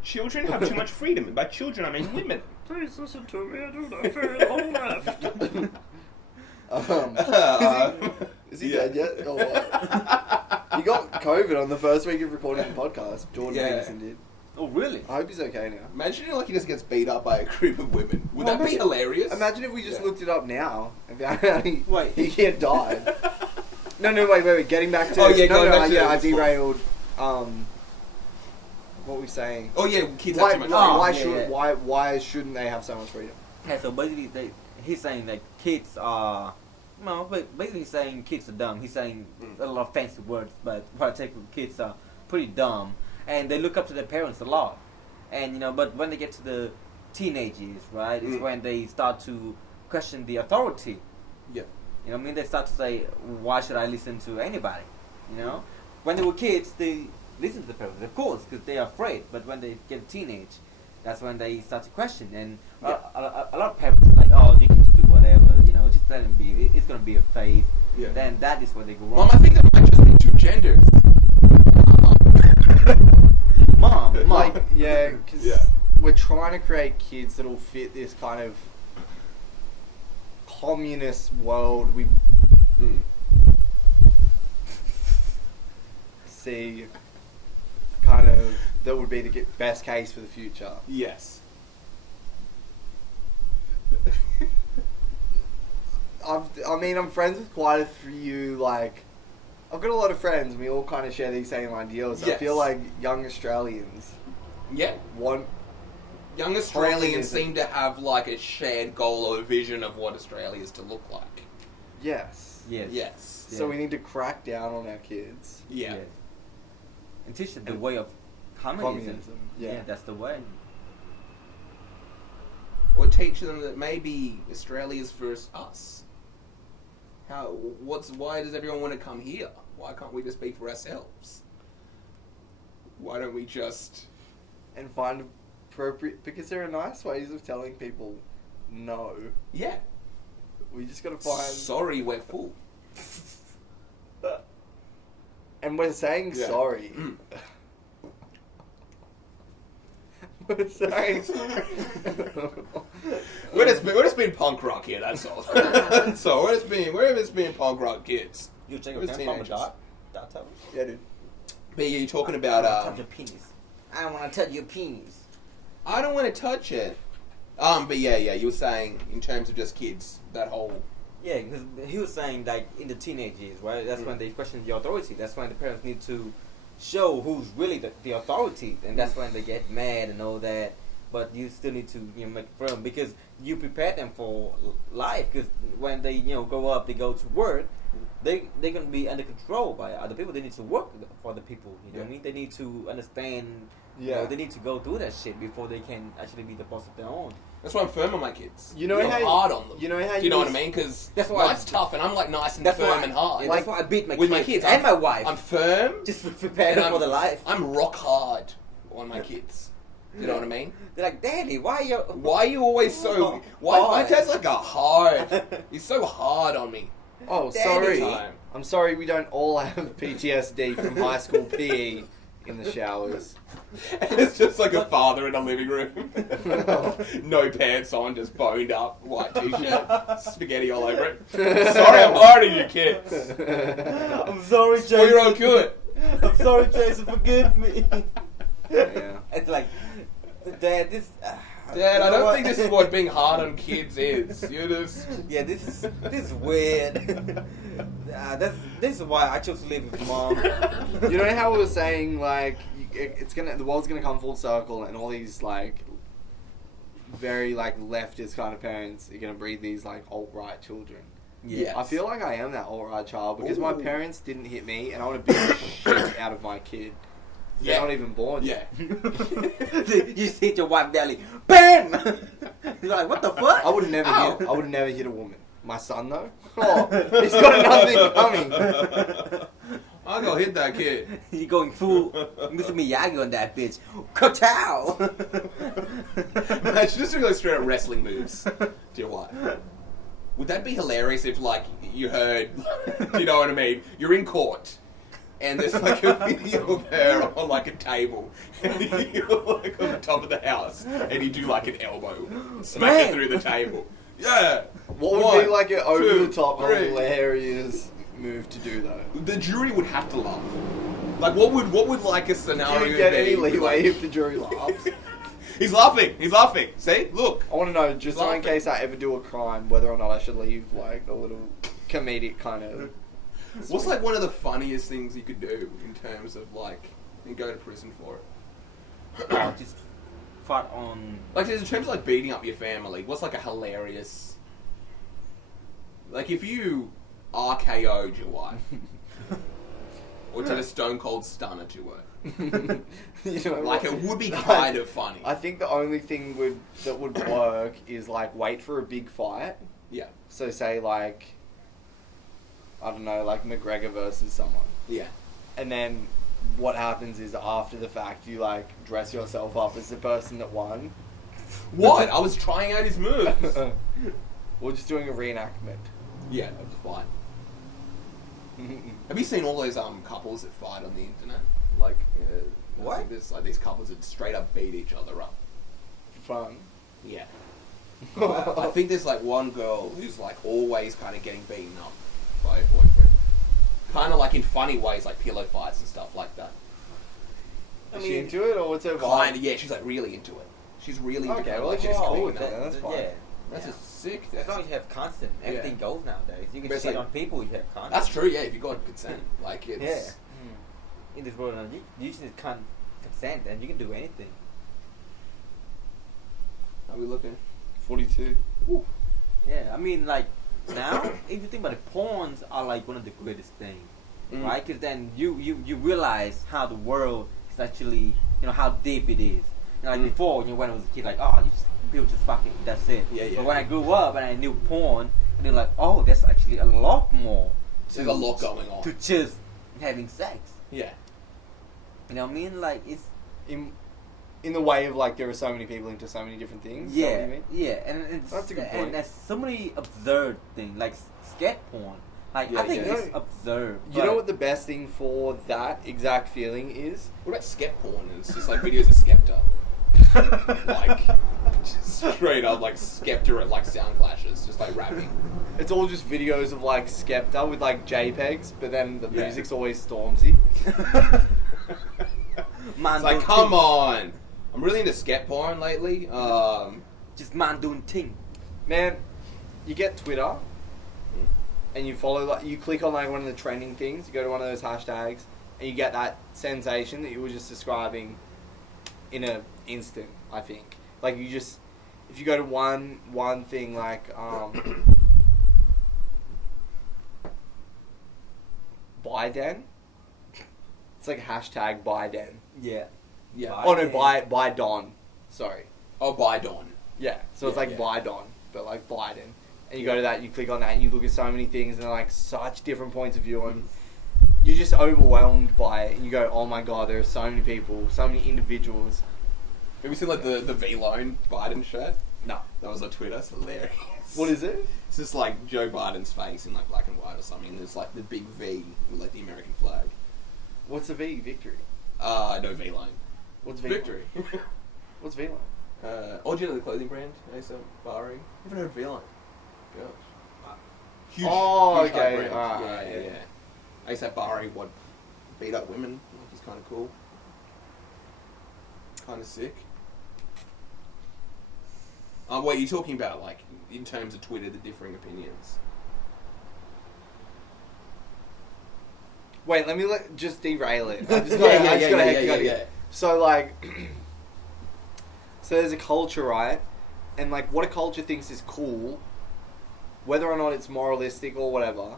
Children have too much freedom. And by children, I mean women. Please listen to me. I do not feel all left. Is he dead yet? Or what? He got COVID on the first week of recording the podcast. Jordan Peterson did. Oh, really? I hope he's okay now. Imagine like he just gets beat up by a group of women. Would that be hilarious? Imagine if we just looked it up now and found out Wait. he had died. No, wait. Getting back to... Oh, yeah, going back to I the- derailed. What were we saying? Oh yeah, kids have too much freedom. Why shouldn't they have so much freedom? Yeah, so basically, he's saying that kids are... No, but basically he's saying kids are dumb. He's saying a lot of fancy words, but what I take from kids are pretty dumb. And they look up to their parents a lot. And, but when they get to the teenage years, right, is when they start to question the authority. Yeah. You know what I mean? They start to say, why should I listen to anybody? When they were kids, they listen to the parents, of course, because they are afraid. But when they get teenage, that's when they start to question. And a lot of parents are like, oh, you can just do whatever, just let them be. It's going to be a phase. Yeah. Then that is when they go wrong. Mom, I think there might just be two genders. Mom. Like, yeah, because we're trying to create kids that'll fit this kind of communist world we see kind of that would be the best case for the future. Yes. I'm friends with quite a few, like, I've got a lot of friends and we all kind of share these same ideals. Yes. I feel like young Australians Yeah. want... Young Australians Communism. seem to have like a shared goal or a vision of what Australia is to look like. Yes. Yes. Yes. So we need to crack down on our kids. Yeah. Yes. And teach them the way of communism. Yeah. That's the way. Or teach them that maybe Australia's versus us. Why does everyone want to come here? Why can't we just be for ourselves? Why don't we just... And find appropriate... Because there are nice ways of telling people no. Yeah. We just gotta find... Sorry, we're full. And we're saying Yeah. sorry. We're saying... We're just being punk rock here, that's all. So we're just being punk rock kids. You take Who's a pen from a teenagers? dot? Dot tell me. Yeah, dude. But yeah, you're talking I about... want to touch your penis. I don't want to touch your penis. I don't want to touch it. But yeah, you were saying in terms of just kids, that whole... Yeah, because he was saying like in the teenage years, right? That's when they question the authority. That's when the parents need to show who's really the authority, and that's when they get mad and all that. But you still need to make firm because you prepare them for life. Because when they grow up, they go to work. They're gonna be under control by other people. They need to work for other people. You know what I mean? They need to understand. Yeah. They need to go through that shit before they can actually be the boss of their own. That's why I'm firm on my kids. You know I'm how hard on them. You know how Do you know what I mean? Because That's why life's tough, and I'm like nice and That's firm why and hard. Yeah, that's why I beat my with kids my kids and my wife. I'm firm. Just to prepare and them for the life. I'm rock hard on my kids. Do you know what I mean? They're like, Daddy, why Why are you always so? Why my Hard. dad's like a hard. He's so hard on me. Oh, Daddy sorry. time. I'm sorry we don't all have PTSD from high school PE in the showers. And it's just like a father in a living room. No pants on, just boned up, white t-shirt, spaghetti all over it. Sorry, I'm hard on you kids. I'm sorry, For your own good. I'm sorry, Jason. Forgive me. Yeah. It's like, Dad, this. Dad, I don't think this is what being hard on kids is. You're just... Yeah, this is weird. This is why I chose to live with Mom. You know how we were saying like the world's gonna come full circle, and all these like very like leftist kind of parents are gonna breed these like alt-right children. Yeah. I feel like I am that alright child because my parents didn't hit me, and I want to beat the shit out of my kid. They're not even born yet. You just hit your white belly, BAM! You're like, what the fuck? I would never hit a woman. My son though, he's got nothing coming. I'm gonna hit that kid. You're going full Mr. Miyagi on that bitch. Ka-chow! Imagine just doing like straight up wrestling moves to your wife. Would that be hilarious if, like, you heard, do you know what I mean? You're in court, and there's like a video of her on like a table, and you're like on the top of the house, and you do like an elbow, smack it through the table. Yeah! What would be like an over-the-top hilarious move to do though? The jury would have to laugh. Like, what would like a scenario Do you get be? any leeway if the jury laughs? He's laughing. See? Look. I want to know, just so in case I ever do a crime, whether or not I should leave like a little comedic kind of... What's like one of the funniest things you could do in terms of like, and go to prison for it? Just fight on... Like, in terms of like beating up your family, what's like a hilarious... Like, if you RKO'd your wife, or did a stone cold stunner to her, You know, like, it would be kind of funny. I think the only thing that would work is like wait for a big fight. Yeah. So say like, I don't know, like McGregor versus someone. Yeah. And then what happens is after the fact you like dress yourself up as the person that won. What? I was trying out his moves. We're just doing a reenactment. Yeah, of the fight. Have you seen all those couples that fight on the internet? Like, what? I think there's like these couples that straight up beat each other up. Fun. Yeah. I think there's like one girl who's like always kind of getting beaten up by her boyfriend. Kind of like in funny ways, like pillow fights and stuff like that. Is she into it, or what's her vibe? Kind of, yeah, she's like really into it. She's really into it. well, she's cool with that. That's fine. Yeah. That's just sick. As long as you have consent, everything goes nowadays. You can But it's cheat like- on people if you have consent. That's true, yeah, if you got consent. Like, it's... Yeah. In this world, you just need consent and you can do anything. Are we looking? 42. Ooh. Yeah, I mean, like, now, if you think about it, porns are like one of the greatest things, right? Because then you realize how the world is actually, how deep it is. Like before, when I was a kid, like, people just fucking, that's it. Yeah. But when I grew up and I knew porn, and they're like, oh, there's actually a lot more. There's a lot going on. To just having sex. Yeah. You know what I mean? Like, it's... In the way of like there are so many people into so many different things. Yeah, is that what you mean? yeah, and it's, that's a good point. And there's so many absurd things, like scat porn. Like, I think it's absurd. You know what the best thing for that exact feeling is? What about Skep porn? It's just like videos of Skepta. Like, just straight up like Skepta at like sound clashes, just like rapping. It's all just videos of like Skepta with like JPEGs, but then the music's always Stormzy. It's like, come on! I'm really into Skep porn lately. Just man doing ting. Man, you get Twitter, and you follow, like, you click on like one of the trending things, you go to one of those hashtags, and you get that sensation that you were just describing in an instant, I think. Like, you just, if you go to one thing like, Biden, it's like hashtag Biden. Yeah. Yeah. Oh no, by Don. Sorry. Oh, by Dawn. Yeah. So it's like by Don, but like Biden. And you go to that, you click on that, and you look at so many things, and they're like such different points of view, and you're just overwhelmed by it. And you go, oh my god, there are so many people, so many individuals. Have you seen like the V-Loan Biden shirt? No. That was on Twitter. It's hilarious. What is it? It's just like Joe Biden's face in like black and white or something, and there's like the big V with like the American flag. What's the V? Victory. No, V-Line. What's V? Victory. What's V-Line? Or do you know the clothing brand? ASAP Bari. Haven't heard of V-Line. Gosh. Huge, Oh, huge okay. hype brand. Alright, yeah. ASAP Bari, beat up women, which is kind of cool. Kind of sick. Wait, you're talking about, like, in terms of Twitter, the differing opinions? Wait, let me just derail it. I just gotta yeah. So, like, so there's a culture, right? And, like, what a culture thinks is cool whether or not it's moralistic or whatever,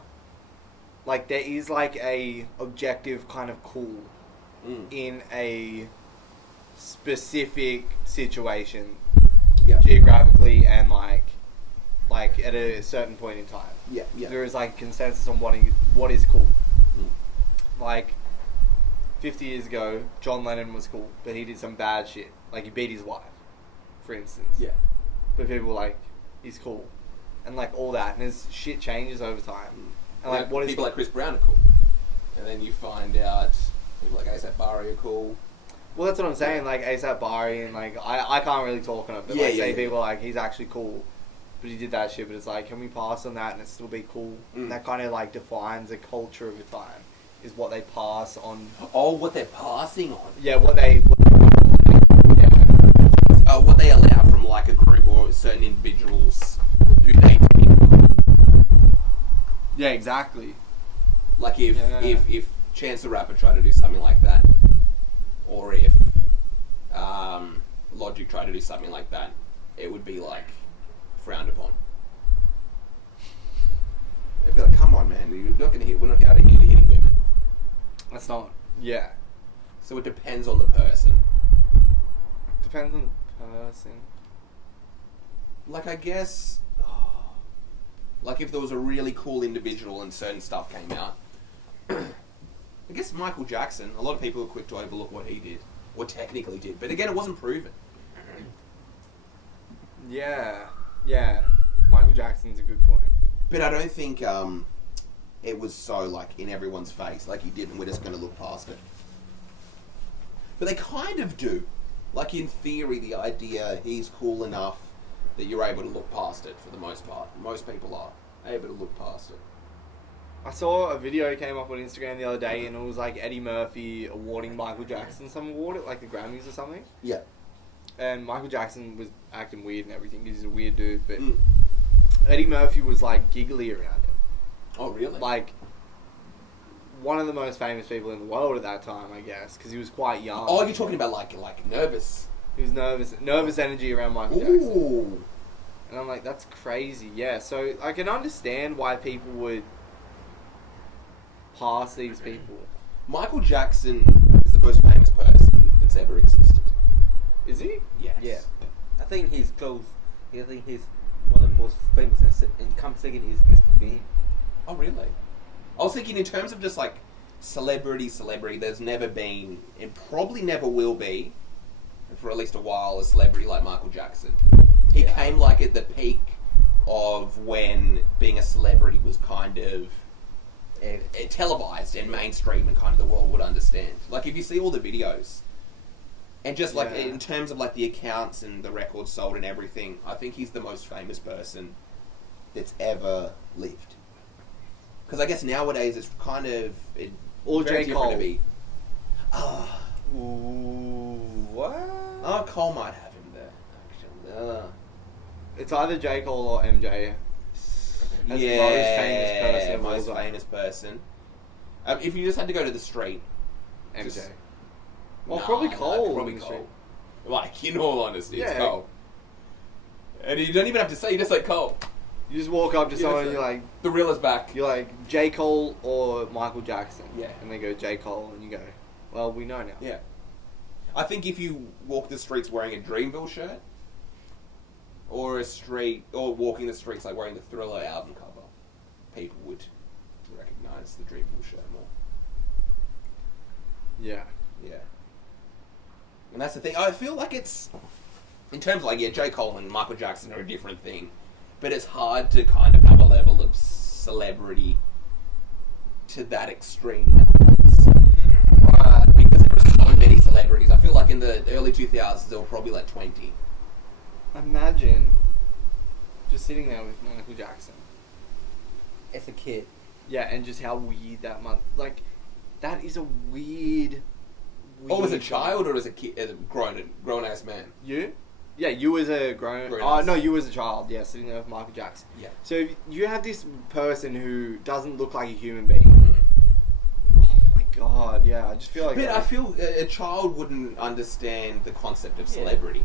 like there is like a objective kind of cool in a specific situation, geographically and like at a certain point in time. Yeah. There is like consensus on what is cool. Like 50 years ago, John Lennon was cool, but he did some bad shit. Like he beat his wife, for instance. Yeah. But people were like, he's cool. And like all that, and as shit changes over time. And like what is people like Chris Brown are cool. And then you find out people like A$AP Bari are cool. Well, that's what I'm saying, like A$AP Bari, and like I can't really talk on it, but people like he's actually cool, but he did that shit. But it's like, can we pass on that and it still be cool? And that kind of like defines the culture of the time, is what they pass on. Oh, what they're passing on. Yeah, what they allow from like a group or certain individuals who they. Yeah, exactly. Like if Chance the Rapper tried to do something like that, or if Logic tried to do something like that, it would be like frowned upon. They'd be like, "Come on, man, we're not out of here hitting women." That's not. Yeah. So it depends on the person. Depends on the person. Like I guess, like if there was a really cool individual and certain stuff came out. I guess Michael Jackson, a lot of people are quick to overlook what he did, or technically did, but again, it wasn't proven. Yeah. Michael Jackson's a good point. But I don't think it was so, like, in everyone's face, like he did, and we're just going to look past it. But they kind of do. Like, in theory, the idea, he's cool enough that you're able to look past it, for the most part. Most people are able to look past it. I saw a video came up on Instagram the other day, and it was like Eddie Murphy awarding Michael Jackson some award at like the Grammys or something. Yeah. And Michael Jackson was acting weird and everything because he's a weird dude, but Eddie Murphy was like giggly around him. Oh, really? Like one of the most famous people in the world at that time, I guess, because he was quite young. Oh, you're talking about like nervous. He was nervous energy around Michael Jackson. And I'm like, that's crazy. Yeah, so I can understand why people would pass these people. Michael Jackson is the most famous person that's ever existed. Is he? Yes. Yeah. I think he's close. I think he's one of the most famous, and come second is Mr. Bean. Oh, really? I was thinking in terms of just like celebrity, there's never been, and probably never will be, for at least a while, a celebrity like Michael Jackson. He came like at the peak of when being a celebrity was kind of televised and mainstream and kind of the world would understand. Like if you see all the videos and just like in terms of like the accounts and the records sold and everything, I think he's the most famous person that's ever lived. Because I guess nowadays it's kind of or very J. different Cole. to be. What? Oh, Cole might have him there. Actually. It's either J. Cole or MJ. As most famous person. If you just had to go to the street, MJ. Well, probably Cole. Probably Cole. Like, in all honesty, it's Cole. And you don't even have to say, you just like Cole. You just walk up to someone and you're like... The real is back. You're like, J. Cole or Michael Jackson. Yeah. And they go, J. Cole, and you go, well, we know now. Yeah. I think if you walk the streets wearing a Dreamville shirt, or walking the streets like wearing the Thriller album cover, people would recognise the Dreamville shirt more. Yeah. Yeah. And that's the thing. I feel like it's, in terms of like, J. Cole and Michael Jackson are a different thing, but it's hard to kind of have a level of celebrity to that extreme. Because there are so many celebrities. I feel like in the early 2000s there were probably like 20. Imagine just sitting there with Michael Jackson. As a kid. Yeah, and just how weird that like, that is a weird Oh, as a child or as a kid, as a grown ass man? You? Yeah, you as a grown... no, you as a child, yeah, sitting there with Michael Jackson. Yeah. So if you have this person who doesn't look like a human being. Oh my god, yeah, I just feel like... But I feel a child wouldn't understand the concept of celebrity.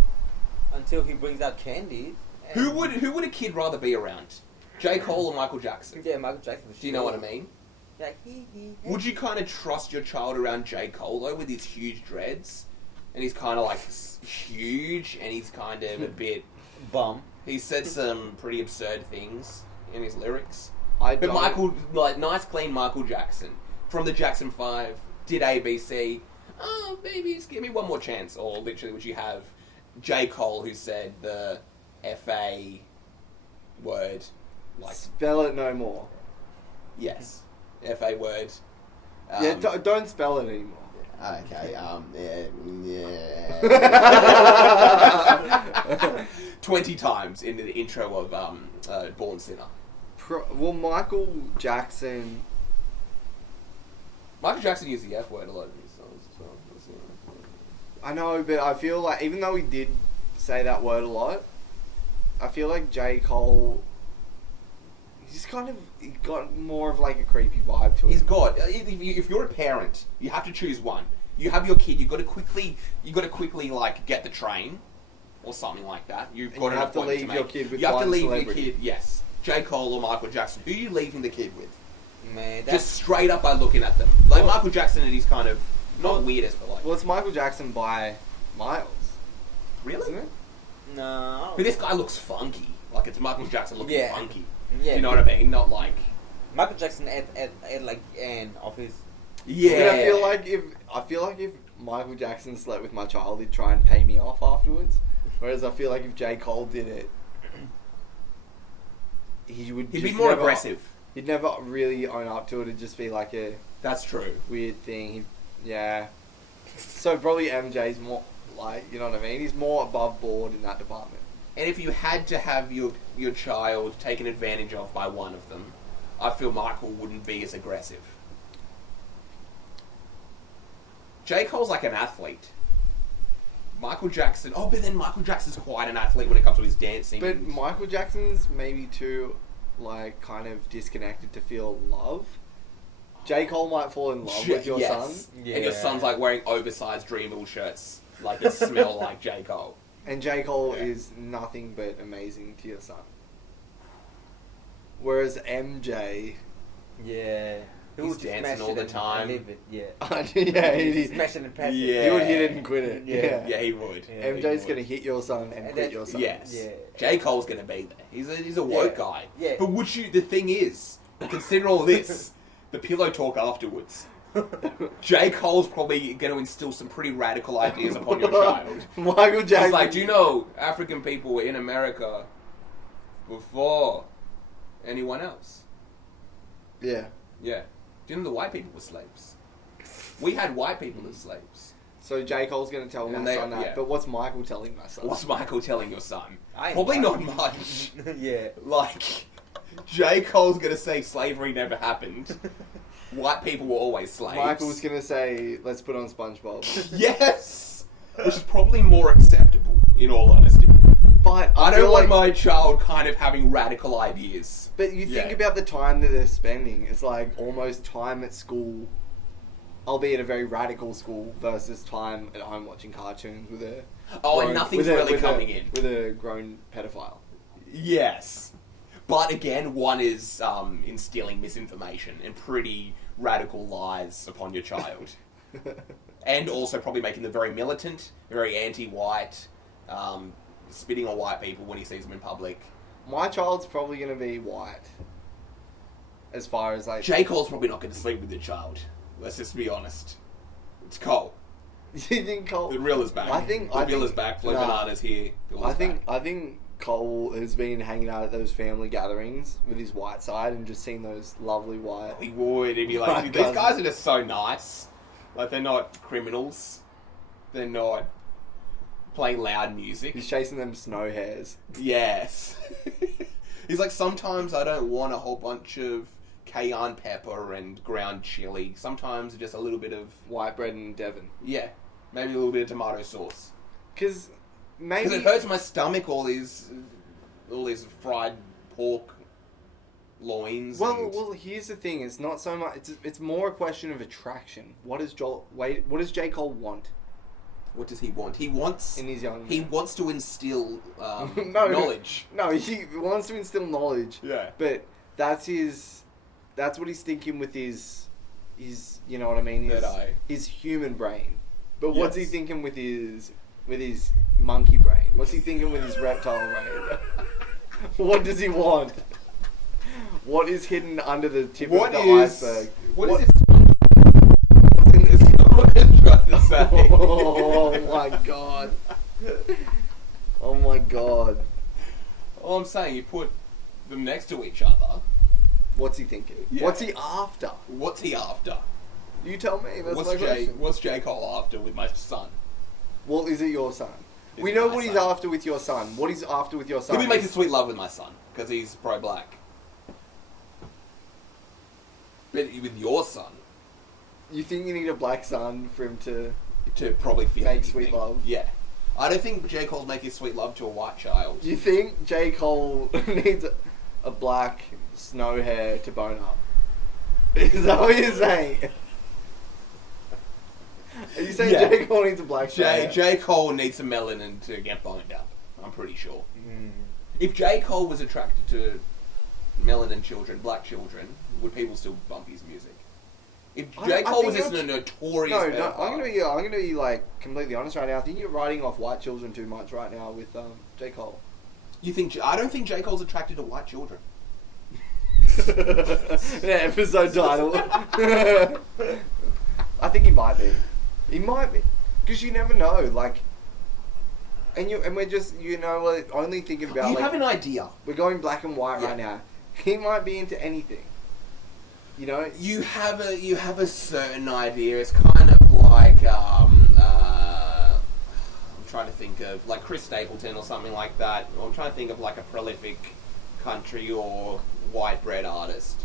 Until he brings out candy. Who would a kid rather be around? J. Cole or Michael Jackson? Yeah, Michael Jackson. Do you know what I mean? Yeah, Would you kind of trust your child around J. Cole though, with his huge dreads, and he's kind of like huge, and he's kind of a bit bum? He said some pretty absurd things in his lyrics. But Michael, like nice, clean Michael Jackson from the Jackson 5 did ABC. Oh, baby, just give me one more chance, or literally, would you have J. Cole who said the FA word, like spell it no more. Yes, FA word. Yeah, don't spell it anymore. Okay, yeah. 20 times in the intro of Born Sinner. Well, Michael Jackson used the F word a lot in his songs as well. I know, but I feel like even though he did say that word a lot, I feel like J. Cole, he got more of like a creepy vibe to him. He's got. If you're a parent, you have to choose one. You have your kid. You got to quickly like get the train, or something like that. You have to leave your kid with You have to one leave celebrity. your kid. Yes, J. Cole or Michael Jackson. Who are you leaving the kid with? Man, Just straight up by looking at them. Like Michael Jackson, and he's kind of not weirdest, but like. Well, it's Michael Jackson by miles. Really? Isn't it? No. But this guy looks funky. Like it's Michael Jackson looking funky. Yeah. You know what I mean? Not like Michael Jackson at like end of his. yeah. But I feel like if Michael Jackson slept with my child, he'd try and pay me off afterwards. Whereas I feel like if J. Cole did it, he'd be more aggressive. He'd never really own up to it. It'd just be like a That's true. weird thing. Yeah. So probably MJ's more like, you know what I mean? He's more above board in that department. And if you had to have your child taken advantage of by one of them, I feel Michael wouldn't be as aggressive. J. Cole's like an athlete. Michael Jackson... Oh, but then Michael Jackson's quite an athlete when it comes to his dancing. But Michael Jackson's maybe too, like, kind of disconnected to feel love. J. Cole might fall in love with your son. Yeah. And your son's like wearing oversized Dreamville shirts. Like they smell like J. Cole. And J. Cole is nothing but amazing to your son. Whereas MJ... Yeah. He's dancing all the time. Live it. Yeah. yeah, He's smashing and passing. Yeah. He would hit it and quit it. Yeah. Yeah, he would. Yeah. MJ's going to hit your son and quit your son. Yes. Yeah. J. Cole's going to be there. He's a woke guy. Yeah. But would you... The thing is, consider all this, the pillow talk afterwards. J. Cole's probably going to instill some pretty radical ideas upon your child. Michael Jackson. He's like, do you know African people were in America before anyone else? Yeah. Yeah. Do you know the white people were slaves? We had white people as slaves. So J. Cole's going to tell And my son that. yeah. But what's Michael telling my son? What's Michael telling your son? I Probably know. not much. Yeah. Like, J. Cole's going to say slavery never happened. White people were always slaves. Michael's going to say, let's put on SpongeBob. Yes! Which is probably more acceptable, in all honesty. But I don't feel want my child kind of having radical ideas. But you think Yeah. about the time that they're spending. It's like almost time at school, albeit a very radical school, versus time at home watching cartoons with a... Oh, and nothing's really coming in. With a grown pedophile. Yes. But again, one is instilling misinformation and pretty radical lies upon your child. And also probably making them very militant, very anti-white, spitting on white people when he sees them in public. My child's probably going to be white. As far as like... J. Cole's probably not going to sleep with your child. Let's just be honest. It's Cole. You think Cole... The real is back. The real is back. Flo Banana's here. I think Cole has been hanging out at those family gatherings with his white side and just seen those lovely white... He would. He'd be like, these guys are just so nice. Like, they're not criminals. They're not playing loud music. He's chasing them snow hares. Yes. He's like, sometimes I don't want a whole bunch of cayenne pepper and ground chili. Sometimes just a little bit of... White bread and Devon. Yeah. Maybe a little bit of tomato sauce. Because maybe... Because it hurts my stomach, all these fried pork loins. Well, here's the thing. It's not so much... It's more a question of attraction. What does J. Cole want? What does he want? He wants in his young. He wants to instill knowledge. No, he wants to instill knowledge. Yeah. But that's what he's thinking with his you know what I mean? His human brain. But what's he thinking with his monkey brain? What's he thinking with his reptile brain? What does he want? What is hidden under the tip of the iceberg? What's in this? What I'm trying to say. Oh my god. Oh my god. All I'm saying, you put them next to each other. What's he thinking? Yeah. What's he after? What's he after? You tell me. That's my question. What's J. Cole after with my son? Well, is it your son? We know what he's after with your son. What he's after with your son? He'll be making sweet love with my son because he's pro-black. But with your son, you think you need a black son for him to probably feel make sweet love? Yeah. I don't think J. Cole's making sweet love to a white child. You think J. Cole needs a black snow hair to bone up? Is that what you're saying? Are you saying J. Cole needs a black snow hair? J. Cole needs some melanin to get boned up. I'm pretty sure. If J. Cole was attracted to melanin children, black children, would people still bump his music? If J. Cole was just a notorious No, I'm gonna be like completely honest right now. I think you're writing off white children too much right now with J. Cole. You think? I don't think J. Cole's attracted to white children. Episode title. I think he might be. He might be, because you never know. Like, and we're just we're only thinking about. You have an idea. We're going black and white right now. He might be into anything. You know, you have a certain idea. It's kind of like I'm trying to think of like Chris Stapleton or something like that. Or I'm trying to think of like a prolific country or white bread artist.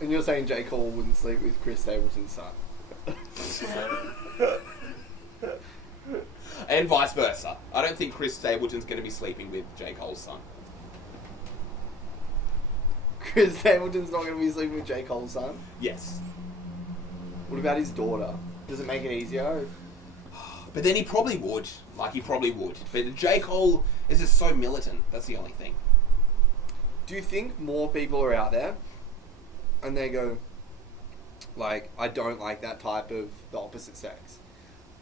And you're saying J. Cole wouldn't sleep with Chris Stapleton's son? And vice versa. I don't think Chris Stapleton's going to be sleeping with J. Cole's son. Chris Stapleton's not going to be sleeping with J. Cole's son? Yes. What about his daughter? Does it make it easier? But then he probably would. Like, he probably would. But J. Cole is just so militant. That's the only thing. Do you think more people are out there and they go, like, I don't like that type of the opposite sex?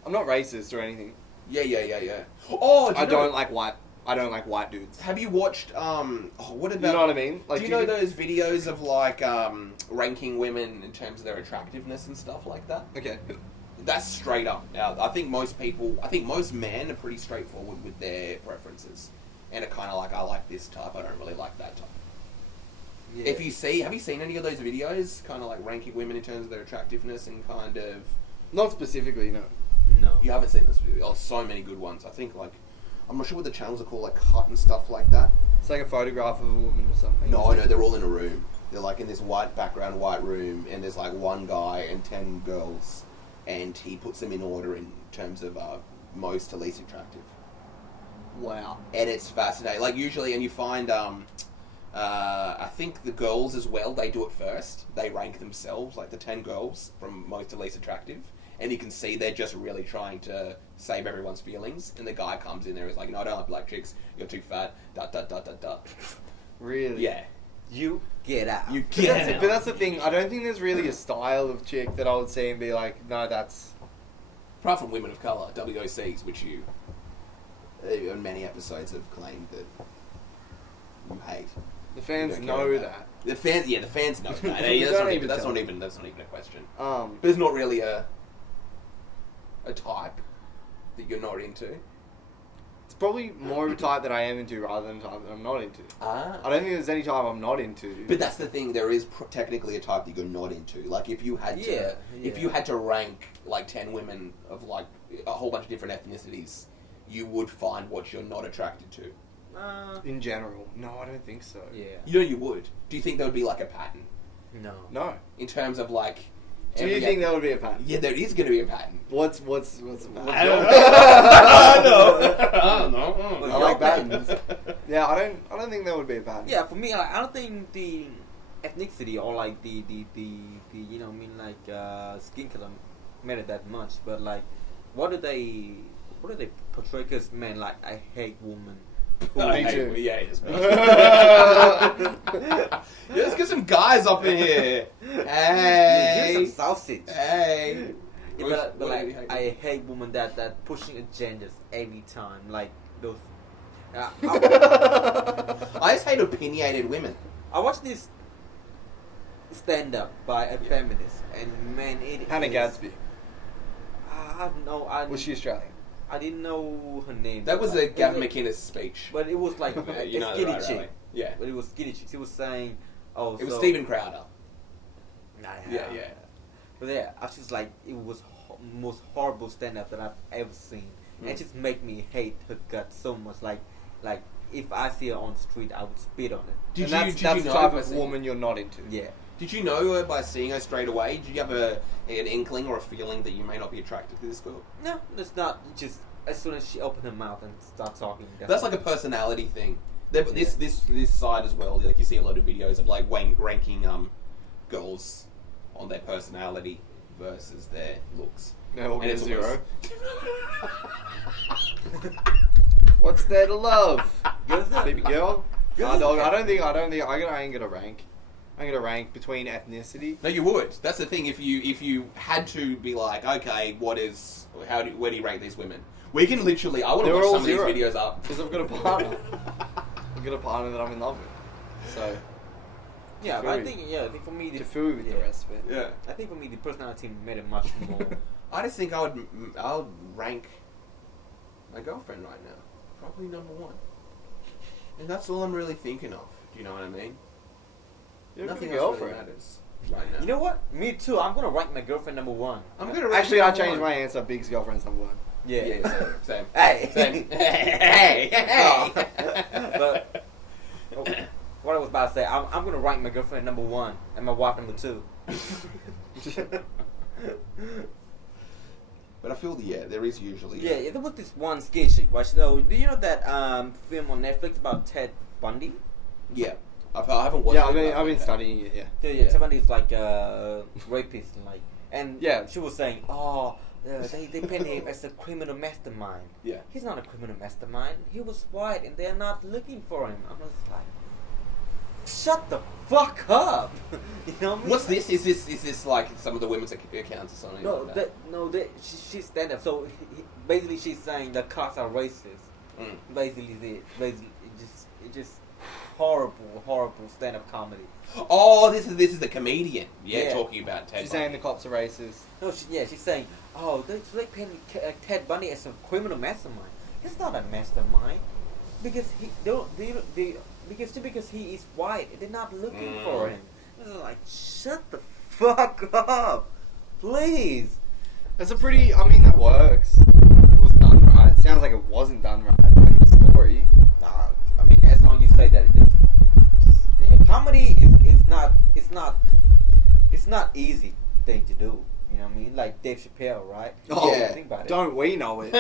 I'm not racist or anything. Yeah. Oh, I don't like white dudes. Have you watched, what about... You know what I mean? Like, do you know those videos of, like, ranking women in terms of their attractiveness and stuff like that? Okay. That's straight up. Now, I think most men are pretty straightforward with their preferences. And are kind of like, I like this type, I don't really like that type. Yeah. Have you seen any of those videos? Kind of like ranking women in terms of their attractiveness and kind of... Not specifically, no. No. You haven't seen this video? Oh, so many good ones. I think, like... I'm not sure what the channels are called, like Cut and stuff like that. It's like a photograph of a woman or something. No, they're all in a room. They're like in this white background, white room, and there's like one guy and 10 girls, and he puts them in order in terms of most to least attractive. Wow. And it's fascinating. Like usually, and you find, I think the girls as well, they do it first. They rank themselves, like the 10 girls from most to least attractive. And you can see they're just really trying to save everyone's feelings. And the guy comes in there, he's like, no, I don't like black chicks. You're too fat. ... Really? Yeah. You get out. You get out. But that's the thing. I don't think there's really a style of chick that I would see and be like, no, that's... Apart from women of colour, WOCs, which you, in many episodes, have claimed that you hate. The fans know that. The fans know that. That's not even a question. But there's not really a type that you're not into. It's probably more of a type that I am into rather than a type that I'm not into. I don't think there's any type I'm not into. But that's the thing. There is technically a type that you're not into. Like if you had to rank like 10 women of like a whole bunch of different ethnicities, you would find what you're not attracted to. In general, no, I don't think so. Yeah. You know you would. Do you think there would be like a pattern? No. In terms of like. Do you think there would be a pattern? Yeah, there is going to be a pattern. What's the pattern? I don't know. I like patterns. Yeah, I don't think there would be a pattern. Yeah, for me, like, I don't think the ethnicity or like the skin color matter that much. But like, what do they portray? Because man, like I hate women. Me too. Yeah, yes, me too. Let's get some guys up in here. Hey, Here's some sausage. hey. Yeah, but like I hate women that pushing agendas every time. Like those. I just hate opinionated women. I watched this stand up by a feminist, and man, it Hannah is- Gadsby. I have no. Was she Australian? I didn't know her name. That was Like, a Gavin it McInnes speech. But it was like Yeah, a you know skinny that, right, chick. Riley? Yeah. But it was skinny chick. She was saying, "Oh, It was so- Stephen Crowder. Nah, Yeah. But yeah, I was just like, it was most horrible stand up that I've ever seen. And it just made me hate her guts so much. Like if I see her on the street, I would spit on it. Did That's you the know type by of seeing- woman you're not into. Yeah. Did you know her by seeing her straight away? Did you have an inkling or a feeling that you may not be attracted to this girl? No, it's not. Just as soon as she opened her mouth and started talking. That's like a personality thing. This side as well. Like you see a lot of videos of like ranking girls on their personality versus their looks. No, we'll And get a it's zero. almost- What's there to love, Girls are- baby girl? Girls Dog, are- I ain't gonna rank. I'm gonna rank between ethnicity. No, you would. That's the thing. If you had to be like, okay, where do you rank these women? We can literally. I want to They're watch all some zero. of these videos up. Because I've got a partner. I've got a partner that I'm in love with. So, Yeah, but I think for me to fill with the rest of it. Yeah. I think for me the personality mattered much more. I just think I would rank my girlfriend right now probably number one, and that's all I'm really thinking of. Do you know what I mean? You have a Nothing good else really girlfriend. matters right now. You know what? Me too. I'm gonna rank my girlfriend number one. I'm gonna rank Actually, I number changed one. my answer. Big's girlfriend's number one. Yeah. Yeah, same. Hey. Same. Hey. But what I was about to say, I'm gonna rank my girlfriend number one and my wife number two. But I feel there is usually. Yeah, there was this one sketch chick, right? So, do you know that film on Netflix about Ted Bundy? Yeah. I haven't watched. Yeah, it, I've been studying it. Yeah. Yeah, Ted Bundy is like a rapist, and Yeah. she was saying, they paint him as a criminal mastermind. Yeah. He's not a criminal mastermind. He was white, and they're not looking for him. I was like, shut the fuck up. You know what I mean? What's this? Is this like some of the women's accounts or something? No, like that? she's stand up. So basically, she's saying the cops are racist. Mm. Basically, it just horrible stand up comedy. Oh, this is the comedian. Yeah, Yeah. talking about Ted. She's Bundy. saying the cops are racist. No, she's saying, they paint Ted Bundy as a criminal mastermind. He's not a mastermind because because he is white, they're not looking for him. It's like, shut the fuck up, please. That's a pretty. I mean, that works. It was done right. It sounds like it wasn't done right. Like a story. I mean, as long as you say that, comedy it's not easy thing to do. You know what I mean? Like Dave Chappelle, right? Oh, Yeah. Think about it. Don't we know it?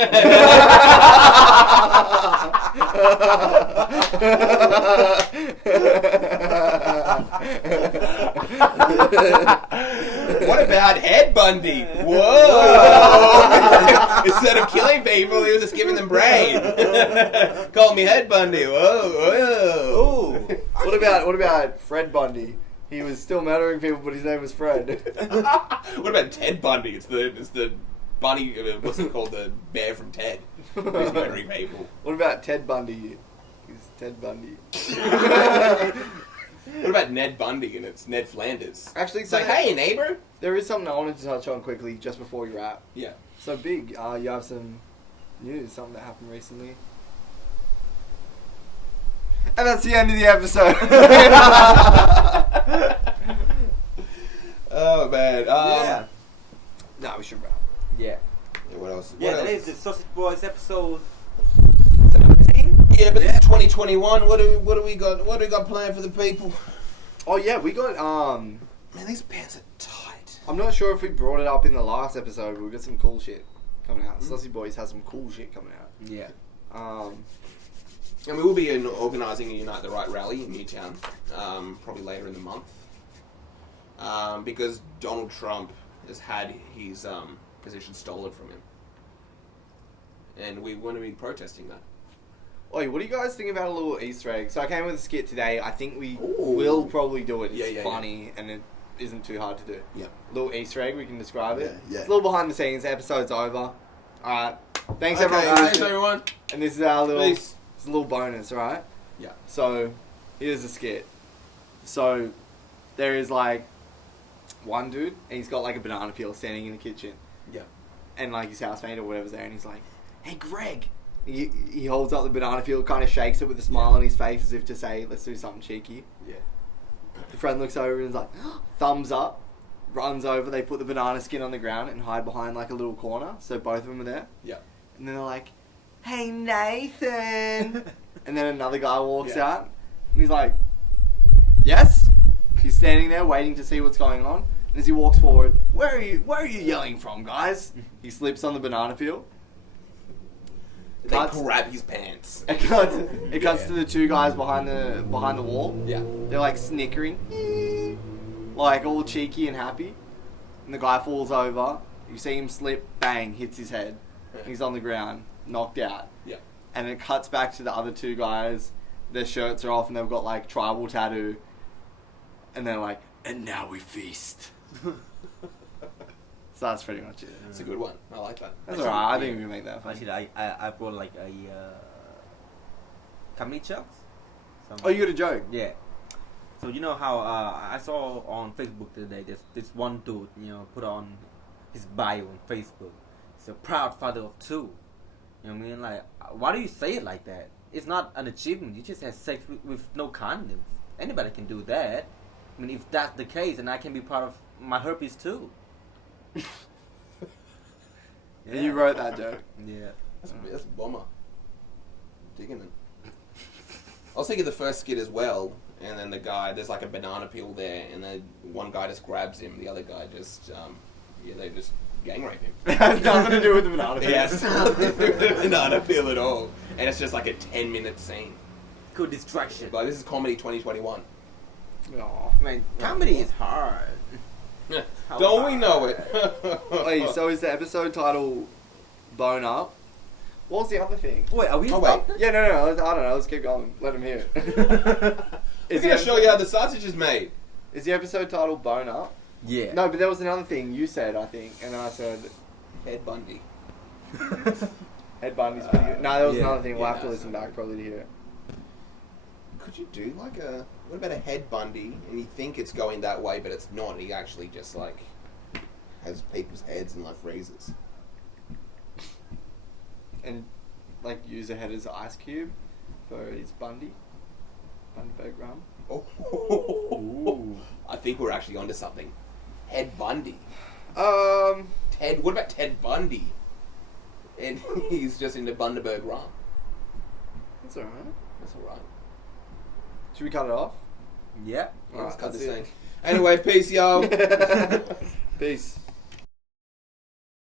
What about Head Bundy? Whoa! Instead of killing people, he was just giving them brain. Call me Head Bundy. Whoa! Ooh. What about Fred Bundy? He was still murdering people, but his name was Fred. What about Ted Bundy? It's the bunny. What's it called? The bear from Ted. He's murdering people. What about Ted Bundy? He's Ted Bundy. What about Ned Bundy and it's Ned Flanders? Actually, It's like, hey neighbor. there is something I wanted to touch on quickly just before we wrap. Yeah. So Big, you have some news, something that happened recently. And that's the end of the episode. Oh man. Yeah. No, we should wrap. Yeah. What else? Yeah, What that else? is the Sausage Boys episode 17. Yeah, but it's 2021. What do we got? What do we got planned for the people? Oh yeah, we got Man, these pants are tight. I'm not sure if we brought it up in the last episode, but we got some cool shit coming out. Sausage Boys has some cool shit coming out. Yeah. And we will be organising a Unite the Right rally in Newtown, probably later in the month, because Donald Trump has had his position stolen from him. and we're going to be protesting that. Oi, what do you guys think about a little Easter egg? So I came with a skit today. I think we will probably do it. It's funny and it isn't too hard to do. Yeah. Little Easter egg, we can describe it. Yeah. It's a little behind the scenes. The episode's over. Alright. Thanks Okay, everyone. thanks everyone. And this is our little, Peace. it's a little bonus, alright? Yeah. So, here's the skit. So, there is like one dude, and he's got like a banana peel standing in the kitchen. Yeah. And like his housemate or whatever's there, and he's like, "Hey, Greg." He holds up the banana peel, kind of shakes it with a smile on his face as if to say, "Let's do something cheeky." Yeah. The friend looks over and is like, thumbs up, runs over, they put the banana skin on the ground and hide behind like a little corner, so both of them are there. Yeah. And then they're like, "Hey, Nathan." And then another guy walks out, and he's like, "Yes?" He's standing there waiting to see what's going on. And as he walks forward, where are you yelling from, guys? He slips on the banana peel. They grab his pants. It cuts to the two guys behind the wall. Yeah. They're like snickering, like all cheeky and happy. And the guy falls over. You see him slip, bang, hits his head. He's on the ground, knocked out. Yeah. And it cuts back to the other two guys. Their shirts are off and they've got like tribal tattoo. And they're like, "And now we feast." So that's pretty much it. It's a good one. I like that. That's alright. I think we can make that fun. Actually, I brought like a comedy jokes. Oh, you got a joke? Yeah. So you know how I saw on Facebook today, this one dude, put on his bio on Facebook. He's a proud father of 2. You know what I mean? Like, why do you say it like that? It's not an achievement. You just had sex with no condoms. Anybody can do that. I mean, if that's the case, then I can be proud of my herpes too. And you wrote that joke. Yeah. That's a bomber. Digging it. I was thinking the first skit as well, and then the guy, there's like a banana peel there, and then one guy just grabs him, the other guy just, they just gang rape him. It has nothing to do with the banana peel. It has nothing to do with the banana peel at all. And it's just like a 10-minute scene. Good distraction. Like, this is comedy 2021. Aw. Man, comedy is hard. Don't we know it? Wait, so is the episode title Bone Up? What was the other thing? Wait, are we? Oh, wait. Yeah, no, I don't know. Let's keep going. Let him hear it. We're going to show you how the sausage is made. Is the episode titled Bone Up? Yeah. No, but there was another thing you said, I think, and then I said Ted Bundy. Ed Bundy's pretty good. No, there was another thing. We'll Yeah, have to no, listen back probably to hear it. Could you do like what about a head Bundy, and you think it's going that way, but it's not. He actually just like has people's heads in like freezers. And like use a head as an ice cube for his Bundyberg rum. Oh, I think we're actually onto something. Ted Bundy. Um, Ted. What about Ted Bundy? And he's just into Bundaberg rum. that's alright. That's alright. Should we cut it off? Yeah. Let's cut that's this it. thing. Anyway, peace, y'all. Peace.